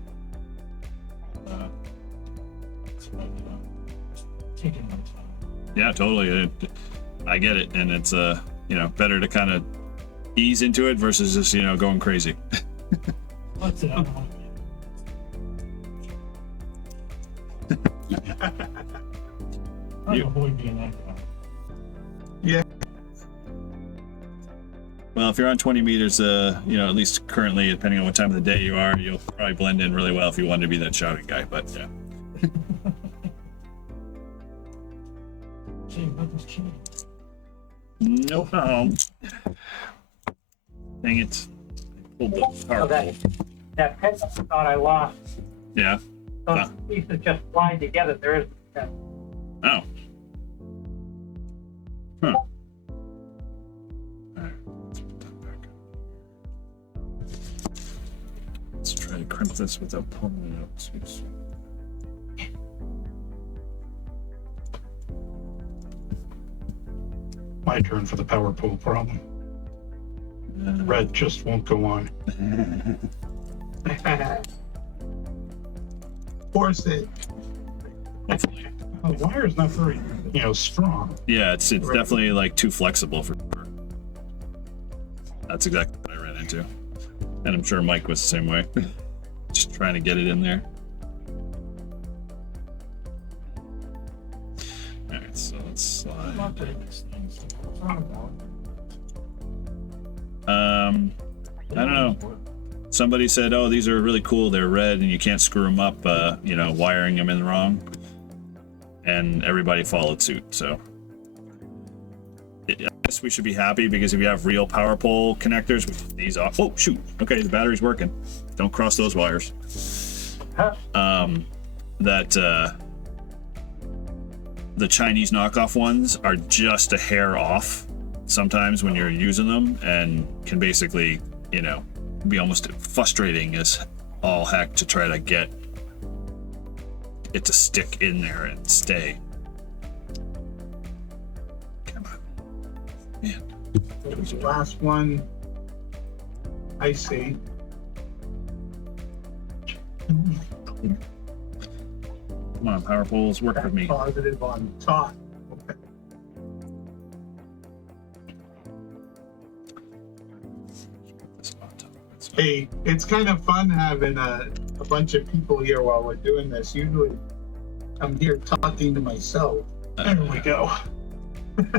Taking my time. Yeah, totally. I get it, and it's better to kind of ease into it versus just going crazy. That's it. I don't want to You- avoid being that guy. Yeah. Well, if you're on 20 meters, at least currently, depending on what time of the day you are, you'll probably blend in really well if you wanted to be that shouting guy. But yeah. Gee, what was cheating? Nope. Dang it. I pulled the power Oh, that- pole. That pin I thought I lost. Yeah. Those Ah. pieces just slide together. There isn't that. Oh. Huh. Alright, let's put that back up. Let's try to crimp this without pulling it out. Jeez. My turn for the power pole problem. Red just won't go on. Force it. Hopefully. The wire's not very, strong. Yeah, it's definitely like too flexible for sure. That's exactly what I ran into. And I'm sure Mike was the same way. Just trying to get it in there. Alright, so let's slide. I don't know. Somebody said, oh, these are really cool. They're red and you can't screw them up, wiring them in wrong. And everybody followed suit, so. I guess we should be happy because if you have real power pole connectors, these off. Oh, shoot. Okay, the battery's working. Don't cross those wires. The Chinese knockoff ones are just a hair off sometimes when you're using them and can basically, be almost frustrating as all heck to try to get it to stick in there and stay. Come on. Man. The last one. I see. Come on, power poles, work with me. Positive on top. Okay. Hey, it's kind of fun having a bunch of people here while we're doing this. Usually I'm here talking to myself. There we go.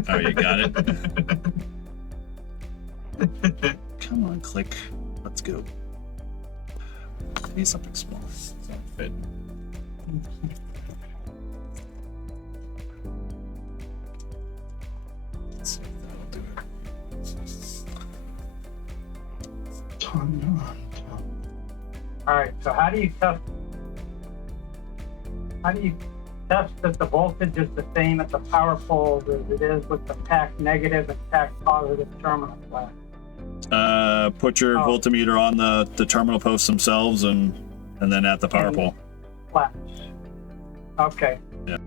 Oh, you got it? Come on, click. Let's go. I need something small. It's not fit. Let's see if that'll do it. All right. So how do you test? How do you test that the voltage is the same at the power pole as it is with the pack negative and pack positive terminal flash? Put your voltmeter on the terminal posts themselves and then at the power pole. Flash. Okay. Yeah.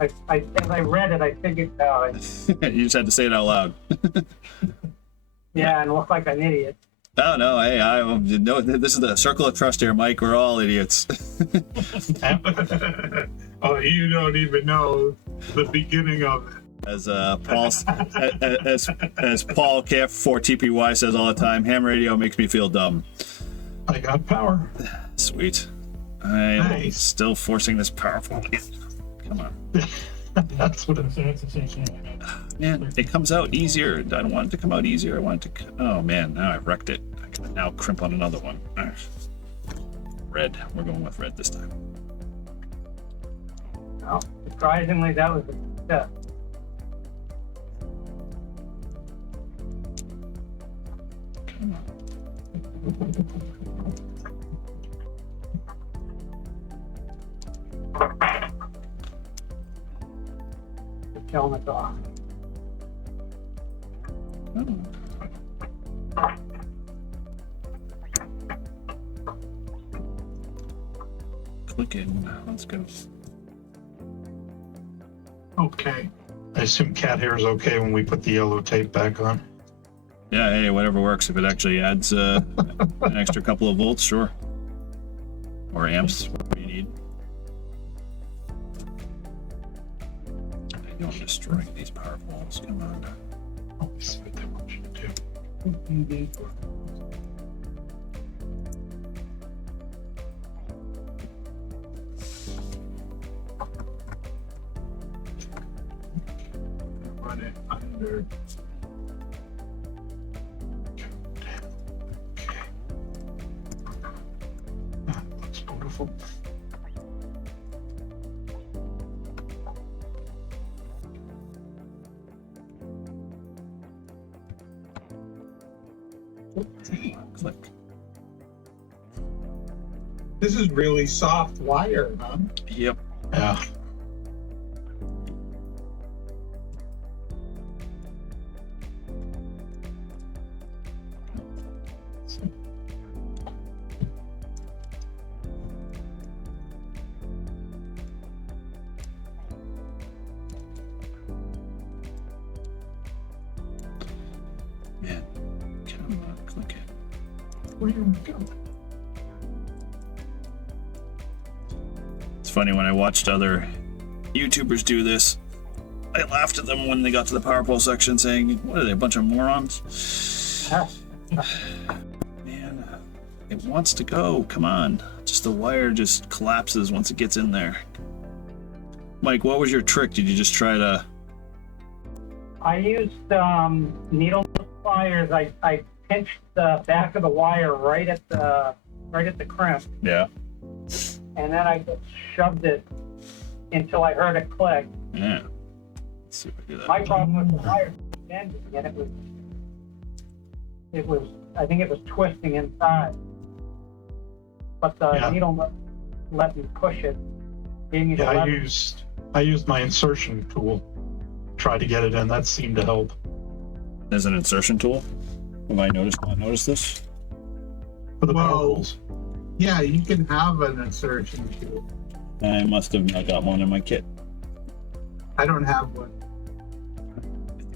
As I read it, I figured out. You just had to say it out loud. Yeah, and look like an idiot. Oh no, hey, no, this is the circle of trust here, Mike. We're all idiots. Oh, you don't even know the beginning of it. As Paul, as Paul KF4TPY says all the time, ham radio makes me feel dumb. I got power. Sweet. I am Nice. still forcing this powerful. Come on, That's what it So that's the same thing. man. It comes out easier. I don't want it to come out easier. I want it to. Oh man, now I've wrecked it. I can now crimp on another one. Red. We're going with red this time. Well, surprisingly, that was a success. Come on. Killing it off. Click in. Let's go. Okay. I assume cat hair is okay when we put the yellow tape back on. Yeah, hey, whatever works. If it actually adds an extra couple of volts, sure. Or amps, whatever you need. I know I'm destroying these power poles. Come on. Oh, I see what they want you to do. Run it under. Ah, looks beautiful. Click. This is really soft wire, huh? Yep. Yeah. Man, come on, click it. Where you go? It's funny when I watched other YouTubers do this. I laughed at them when they got to the power pole section saying, what are they, a bunch of morons? Man, it wants to go. Come on. Just the wire just collapses once it gets in there. Mike, what was your trick? Did you just try to... I used needle pliers. I pinched the back of the wire right at the crimp, Yeah. and then I just shoved it until I heard it click. Yeah. Let's see if I do that. My problem with the wire bending, and it was I think it was twisting inside, but the Yeah. needle let me push it. Gave me the Yeah, lever. I used my insertion tool. Tried to get it in. That seemed to help. There's an insertion tool. Have I not noticed this? For the power Whoa. poles. Yeah, you can have an insertion tool. I must have not got one in my kit. I don't have one.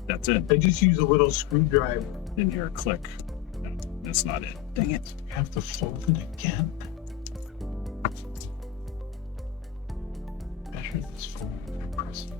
That's it. I just use a little screwdriver. Didn't hear a click. No, that's not it. Dang it. You have to fold it again. Measure this fold and press it.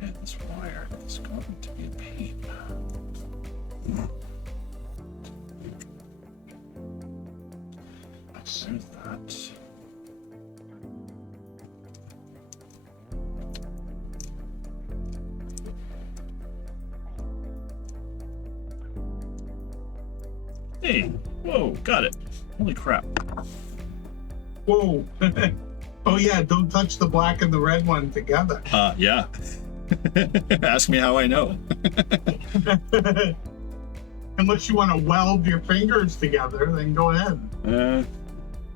Man, this wire is going to be a pain. There's that. Hey, whoa, got it. Holy crap. Whoa. Oh yeah, don't touch the black and the red one together. Yeah. Ask me how I know. Unless you want to weld your fingers together, then go ahead.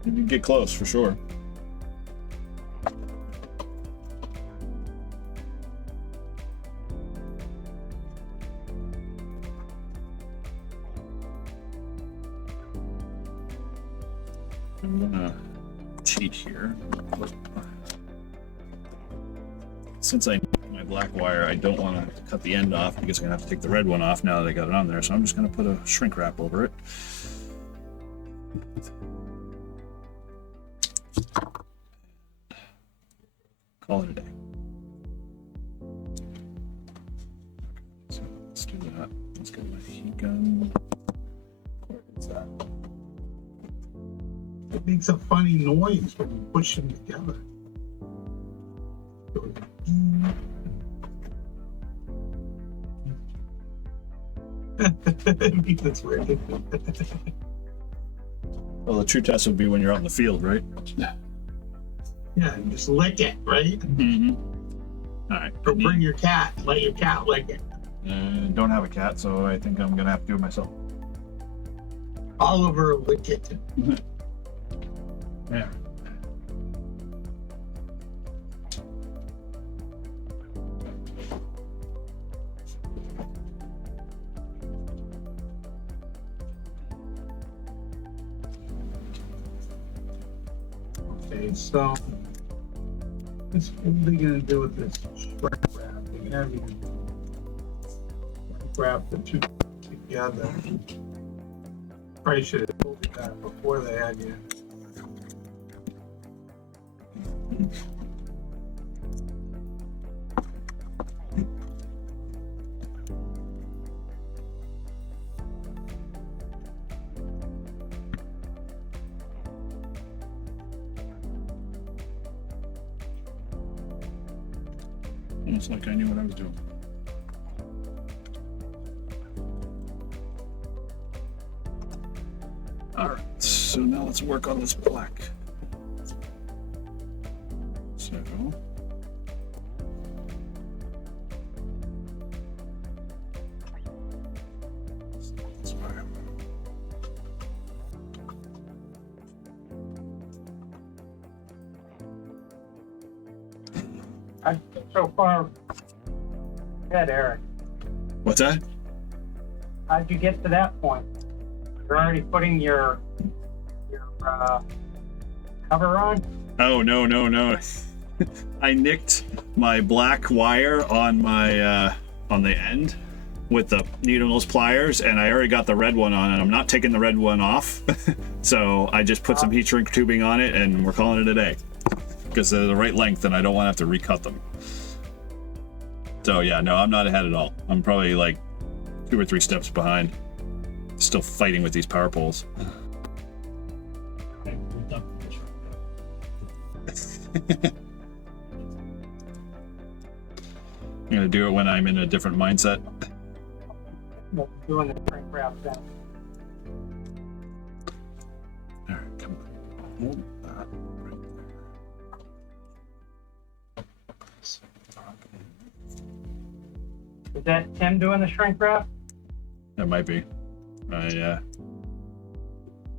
You can get close for sure. I'm gonna cheat here. Since I need my black wire, I don't want to cut the end off because I'm gonna have to take the red one off now that I got it on there. So I'm just gonna put a shrink wrap over it. Call it a day. So let's do that. Let's get my heat gun. Where is that? It makes a funny noise when you push them together. That's weird. Well, the true test would be when you're out in the field, right? Yeah, and just lick it, right? Mm-hmm. All right. Or bring your cat, let your cat lick it. Don't have a cat, so I think I'm gonna have to do it myself. Oliver will lick it. Yeah. Okay, so What are they gonna do with this shrink wrap? They're gonna have you shrink wrap the two together. Probably should have told you that before they had you. Almost like I knew what I was doing. All right, so now let's work on this black. So, that's fine. So far, ahead, Eric. What's that? How'd you get to that point? You're already putting your cover on? Oh, no. I nicked my black wire on my on the end with the needle nose pliers, and I already got the red one on, and I'm not taking the red one off. So I just put some heat shrink tubing on it, and we're calling it a day because they're the right length, and I don't want to have to recut them. So yeah, no, I'm not ahead at all. I'm probably like 2 or 3 steps behind. Still fighting with these power poles. I moved up to this right I'm gonna do it when I'm in a different mindset. Doing the shrink wrap then. All right, come on. Hold that right Is that Tim doing the shrink wrap? there. That might be. Yeah.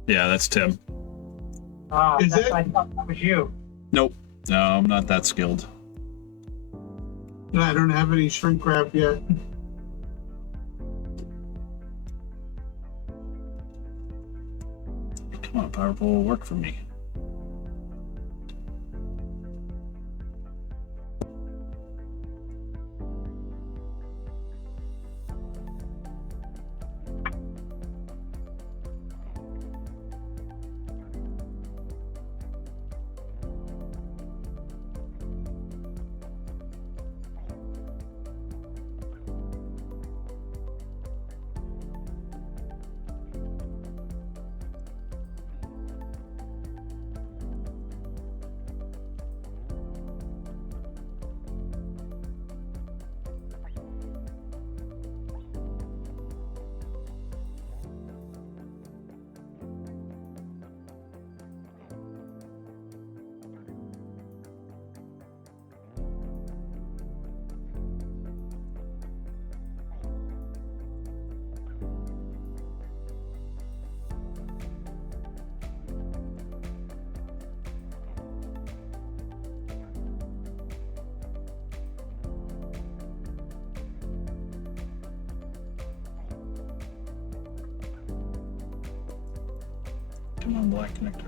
Yeah, that's Tim. Is it? I thought that was you. Nope. No, I'm not that skilled. No, I don't have any shrink wrap yet. Come on, power pole will work for me. Come on, black connector.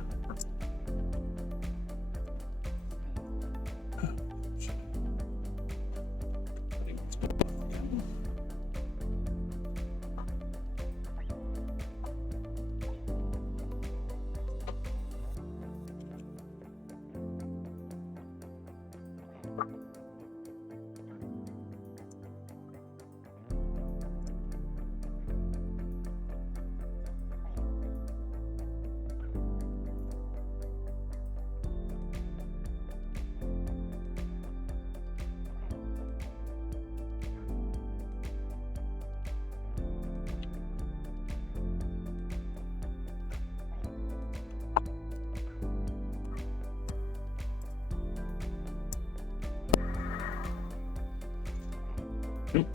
Nope.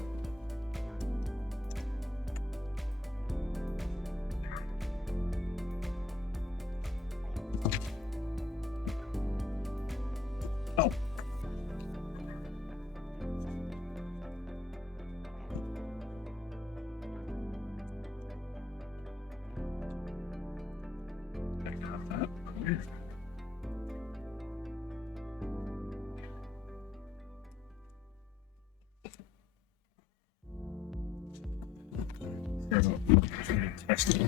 Oh. I got that. Try to test it.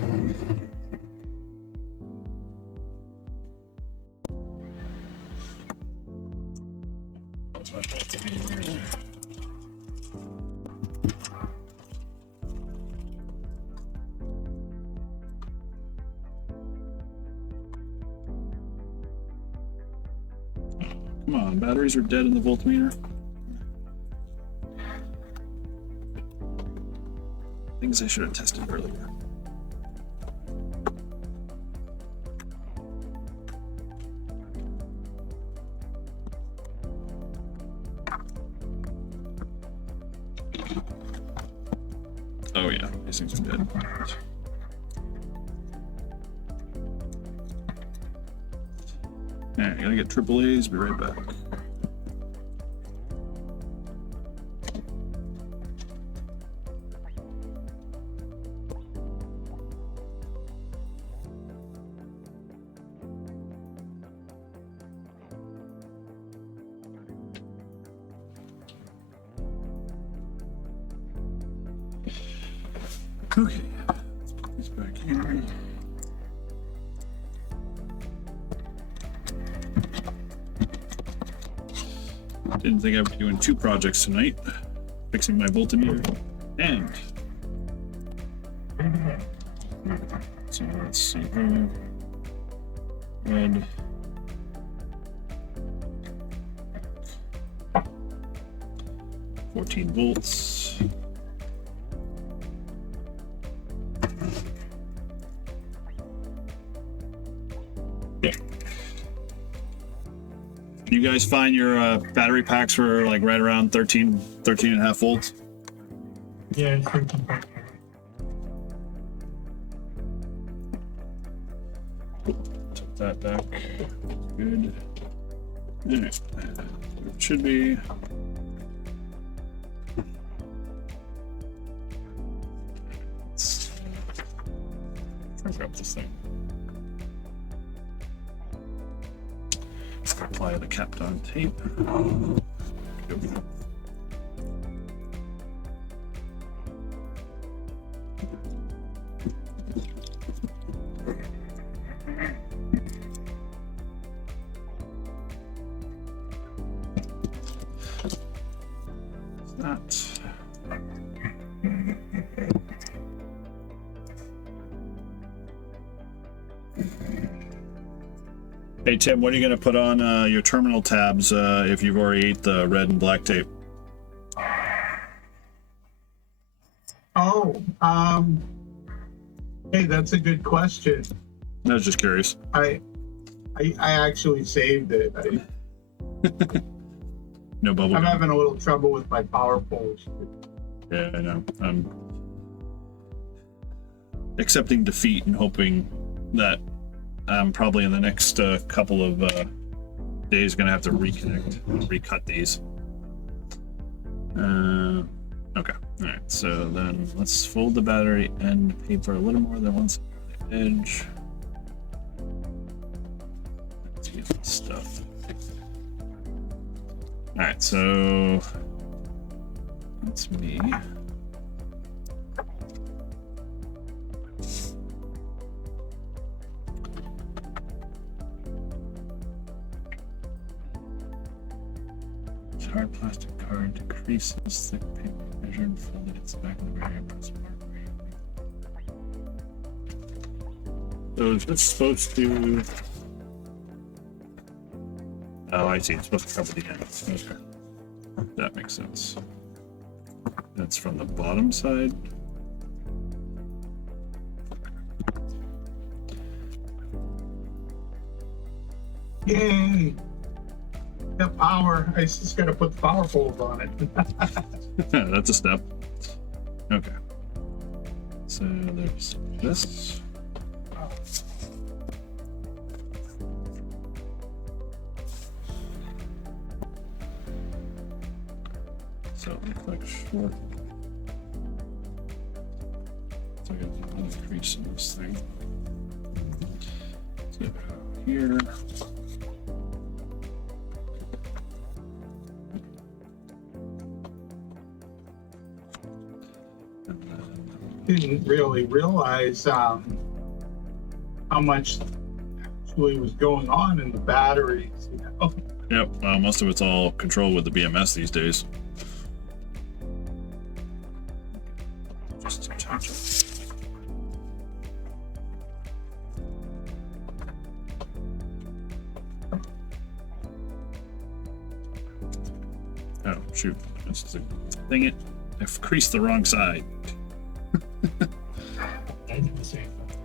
Come on, batteries are dead in the voltmeter. Things I should have tested earlier. Oh yeah, these things are dead. Alright, gotta get triple A's, be right back. Okay, let's put these back here. Didn't think I'd be doing two projects tonight. Fixing my voltmeter and so let's see here. Red. $14 volts. Yeah. You guys find your battery packs were like right around 13 and a half volts? Yeah, it's 13.5. Took that back. Good. Alright. It should be. Let's try to grab this thing. Apply the capped on tape. Go. That. Hey Tim, what are you going to put on your terminal tabs if you've already ate the red and black tape? Oh, hey, that's a good question. I was just curious. I actually saved it. No bubble I'm gum. having a little trouble with my power poles. Yeah, I know. I'm accepting defeat and hoping that I'm probably in the next couple of days going to have to recut these. Okay. All right. So then let's fold the battery end paper a little more than one side of the edge. Let's use this stuff. All right. So that's me. Hard plastic card decreases thick paper measure and fold it its back in the barrier. Press mark. So is this supposed to? Oh, I see. It's supposed to cover the ends. Okay, that makes sense. That's from the bottom side. Yay! Got power. I just got to put the power poles on it. That's a step. Okay. So there's this. So it looks like short. So I got another crease in this thing. So here. didn't really realize how much actually was going on in the batteries. You know? Yep, most of it's all controlled with the BMS these days. Just a touch. Oh, shoot. That's the thing. I've creased the wrong side. I did the same thing.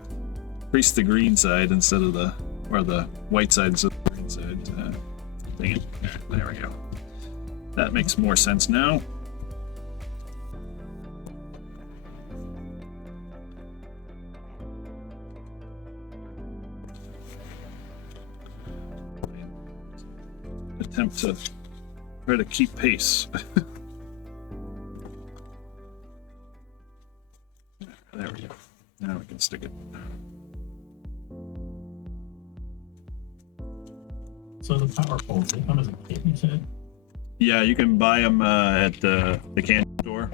Creased the green side instead of the white side instead of the green side. Dang it. There we go. That makes more sense now. Attempt to try to keep pace. There we go. Now we can stick it. So the power poles, they come as a kit, you said? Yeah, you can buy them at the can store.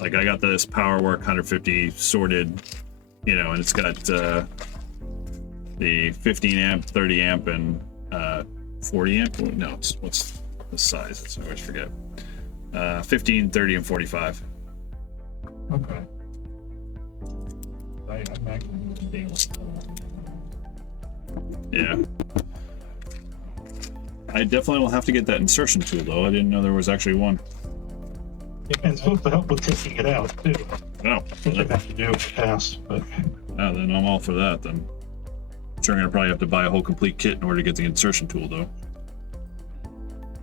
Like I got this PowerWork 150 sorted, you know, and it's got the 15 amp, 30 amp, and 40 amp. No, what's the size? I always forget. 15, 30, and 45. Okay. I'm actually using day one. Yeah. I definitely will have to get that insertion tool though. I didn't know there was actually one. And it's supposed to help with taking it out too. Oh, Which I have to do in the past, but then I'm all for that then. I'm sure I'm gonna probably have to buy a whole complete kit in order to get the insertion tool though.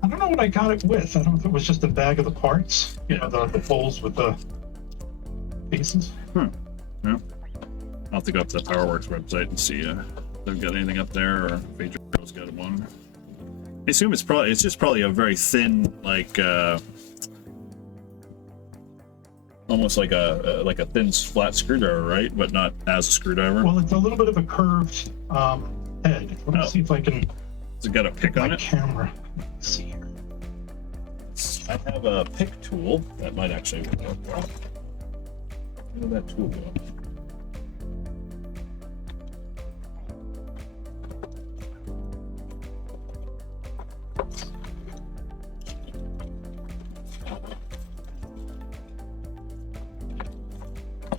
I don't know what I got it with. I don't know if it was just a bag of the parts, you know, the poles with the pieces. Yeah. I'll have to go up to the PowerWorks website and see if they've got anything up there, or if HR's got one. I assume it's just probably a very thin, like almost like a thin flat screwdriver, right? But not as a screwdriver. Well, it's a little bit of a curved head. Let me see if I can. Has it got a pick on My it? camera. Let's see here. I have a pick tool that might actually work well. Where did that tool go?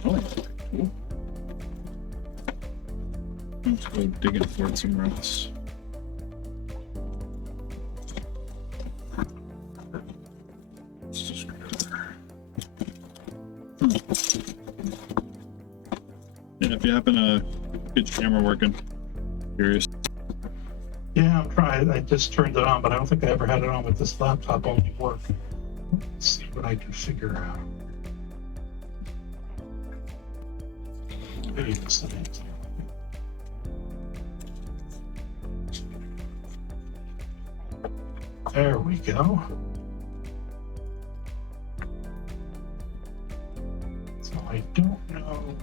Oh, cool. Let's go digging for it somewhere else. Yeah, if you happen to get your camera working, curious. Yeah, I'm trying. I just turned it on, but I don't think I ever had it on with this laptop only work. Let's see what I can figure out. Maybe it's the next one. There we go. So I don't know.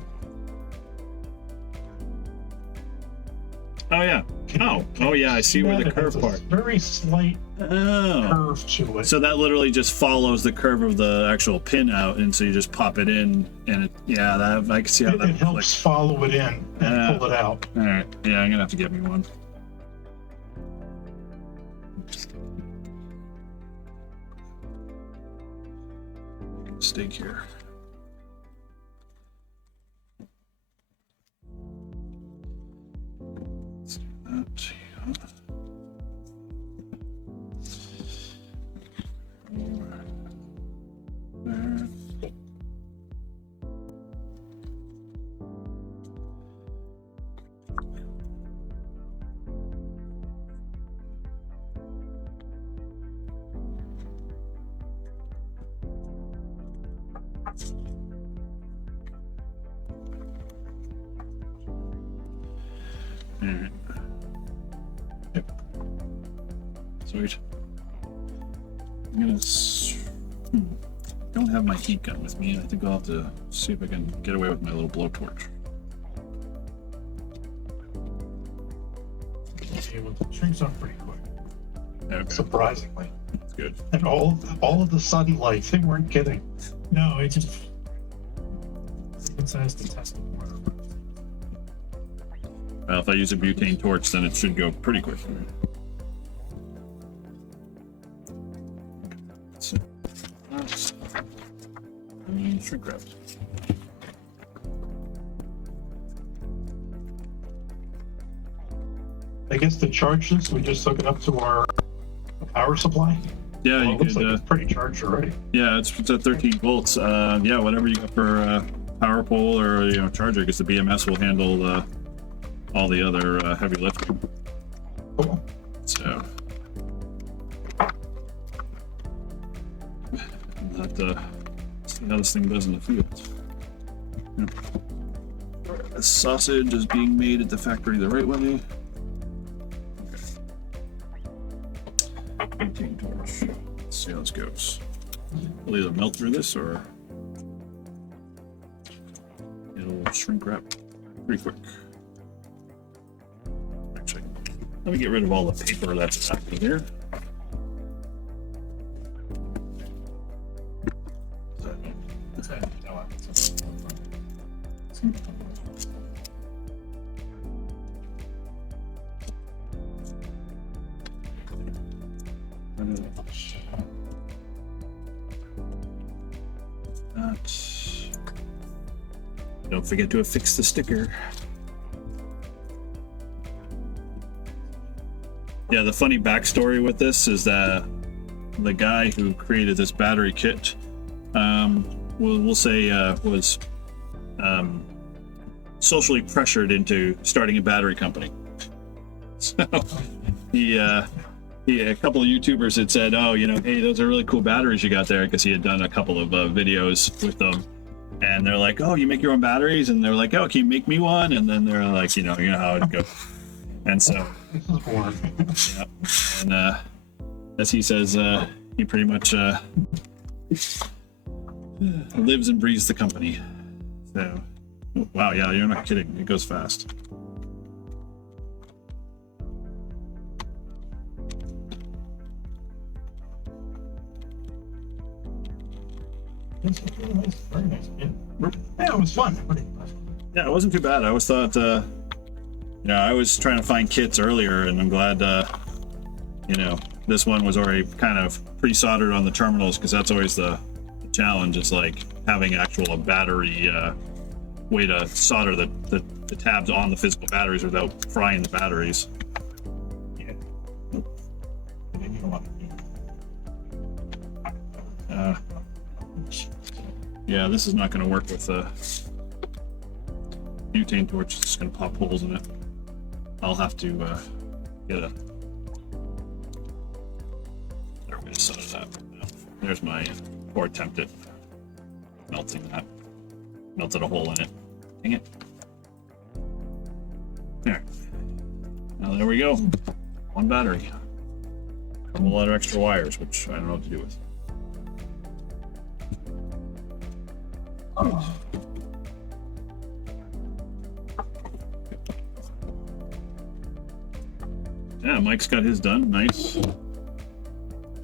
Oh yeah. Oh yeah. I see where the curve part. Very slight Oh. curve to it. So that literally just follows the curve of the actual pin out, and so you just pop it in, and that I can see how It that helps clicks. follow it in and pull it out. All right. Yeah, I'm gonna have to get me one. Mistake here. Let's do that. There. Alright. Yep. Sweet. I'm gonna. Don't have my heat gun with me. I think I'll have to see if I can get away with my little blowtorch. It shrinks up pretty quick. Okay, Surprisingly. that's good. And all of the sunlight, they weren't kidding. No, it just It says to test the water. Well, if I use a butane torch, then it should go pretty quick. So, shrink wrap. I guess to charge this, we just hook it up to our power supply. Yeah, Well, you it looks could. like it's pretty charged already. Yeah, it's at 13 volts. Yeah, whatever you got for power pole or charger, because the BMS will handle all the other heavy lifting. Cool. So that see how this thing does in the field. Yeah. The sausage is being made at the factory the right way. Okay. 18 torch. Let's see how this goes. We'll either melt through this or it'll shrink wrap pretty quick. Actually, let me get rid of all the paper that's happening here. Don't forget to affix the sticker. Yeah, the funny backstory with this is that the guy who created this battery kit, we'll say, was socially pressured into starting a battery company. So a couple of YouTubers had said, "Oh, hey, those are really cool batteries you got there," because he had done a couple of videos with them. And they're like, "Oh, you make your own batteries?" And they're like, "Oh, can you make me one?" And then they're like, you know how it goes. And so, yeah. And as he says, he pretty much lives and breathes the company. So, oh, wow, yeah, you're not kidding. It goes fast. Very nice. Yeah, it was fun. Yeah, it wasn't too bad. I always thought, I was trying to find kits earlier, and I'm glad, this one was already kind of pre-soldered on the terminals, because that's always the challenge. It's like having actual battery way to solder the tabs on the physical batteries without frying the batteries. Yeah, this is not going to work with a butane torch. It's just going to pop holes in it. I'll have to get a... There, we're going to solder that. There's my poor attempt at melting that. Melted a hole in it. Dang it. There. Now there we go. One battery. A whole lot of extra wires, which I don't know what to do with. Yeah, Mike's got his done. Nice.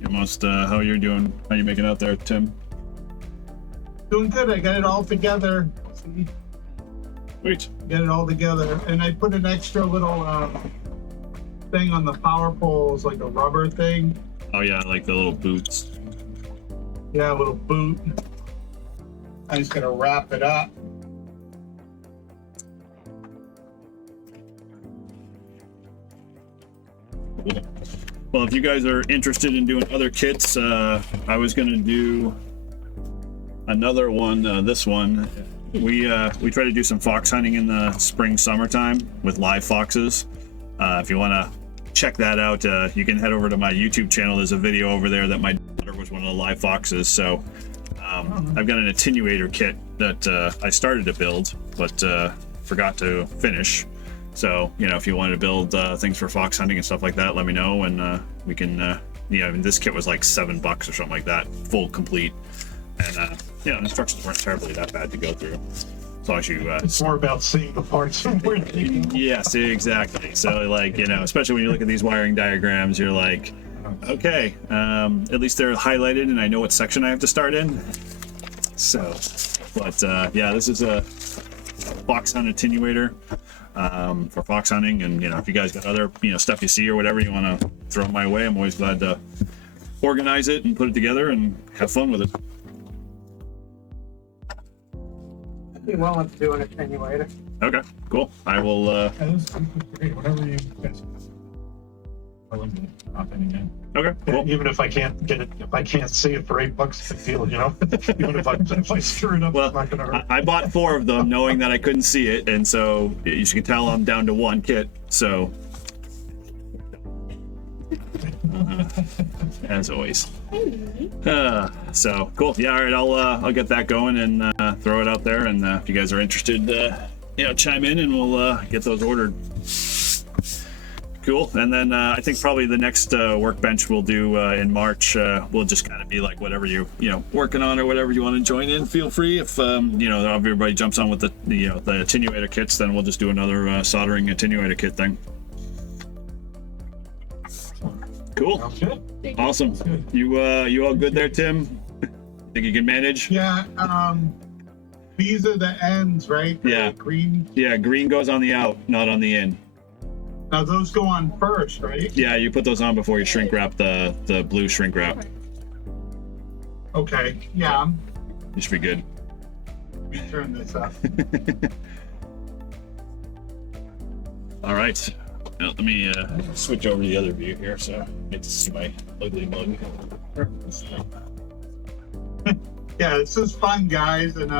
Almost, how you're doing? How you making out there, Tim? Doing good. I got it all together. See? Sweet. Get it all together. And I put an extra little thing on the power poles, like a rubber thing. Oh yeah, like the little boots. Yeah, a little boot. I'm just gonna wrap it up. Well, if you guys are interested in doing other kits, I was going to do another one. This one, we try to do some fox hunting in the spring, summertime with live foxes. If you want to check that out, you can head over to my YouTube channel. There's a video over there that my daughter was one of the live foxes. So I've got an attenuator kit that I started to build, but forgot to finish. So, if you wanted to build things for fox hunting and stuff like that, let me know, and we can, this kit was like $7 or something like that, full complete. And, the instructions weren't terribly that bad to go through. As long as you... It's more about seeing the parts and where they go. Yes, exactly. So, especially when you look at these wiring diagrams, you're like, okay, at least they're highlighted and I know what section I have to start in. So, But yeah, this is a fox hunt attenuator for fox hunting, and if you guys got other stuff you see or whatever you want to throw my way, I'm always glad to organize it and put it together and have fun with it. I'd be willing to do an attenuator. Okay, cool. I will. Yeah, this is great. Whatever you guys. Willing to hop in again. Okay, cool. Even if I can't get it, if I can't see it for $8 a deal, even if I screw it up, Well, it's not gonna hurt. I bought 4 of them knowing that I couldn't see it, and so you can tell I'm down to 1 kit. So, as always. So cool. Yeah, all right. I'll get that going and throw it out there. And if you guys are interested, chime in and we'll get those ordered. Cool. And then I think probably the next workbench we'll do in March will just kind of be like whatever you working on or whatever you want to join in. Feel free. If everybody jumps on with the attenuator kits, then we'll just do another soldering attenuator kit thing. Cool. Sounds good. Awesome. You all good there, Tim? Think you can manage? Yeah, these are the ends, right? The Yeah. green. Yeah, green goes on the out, not on the in. Now those go on first, right? Yeah, you put those on before you shrink wrap the blue shrink wrap. Okay. Yeah, You should be good. let me turn this up. All right. Now, let me switch over to the other view here so I get to see my ugly mug. Yeah, this is fun, guys, and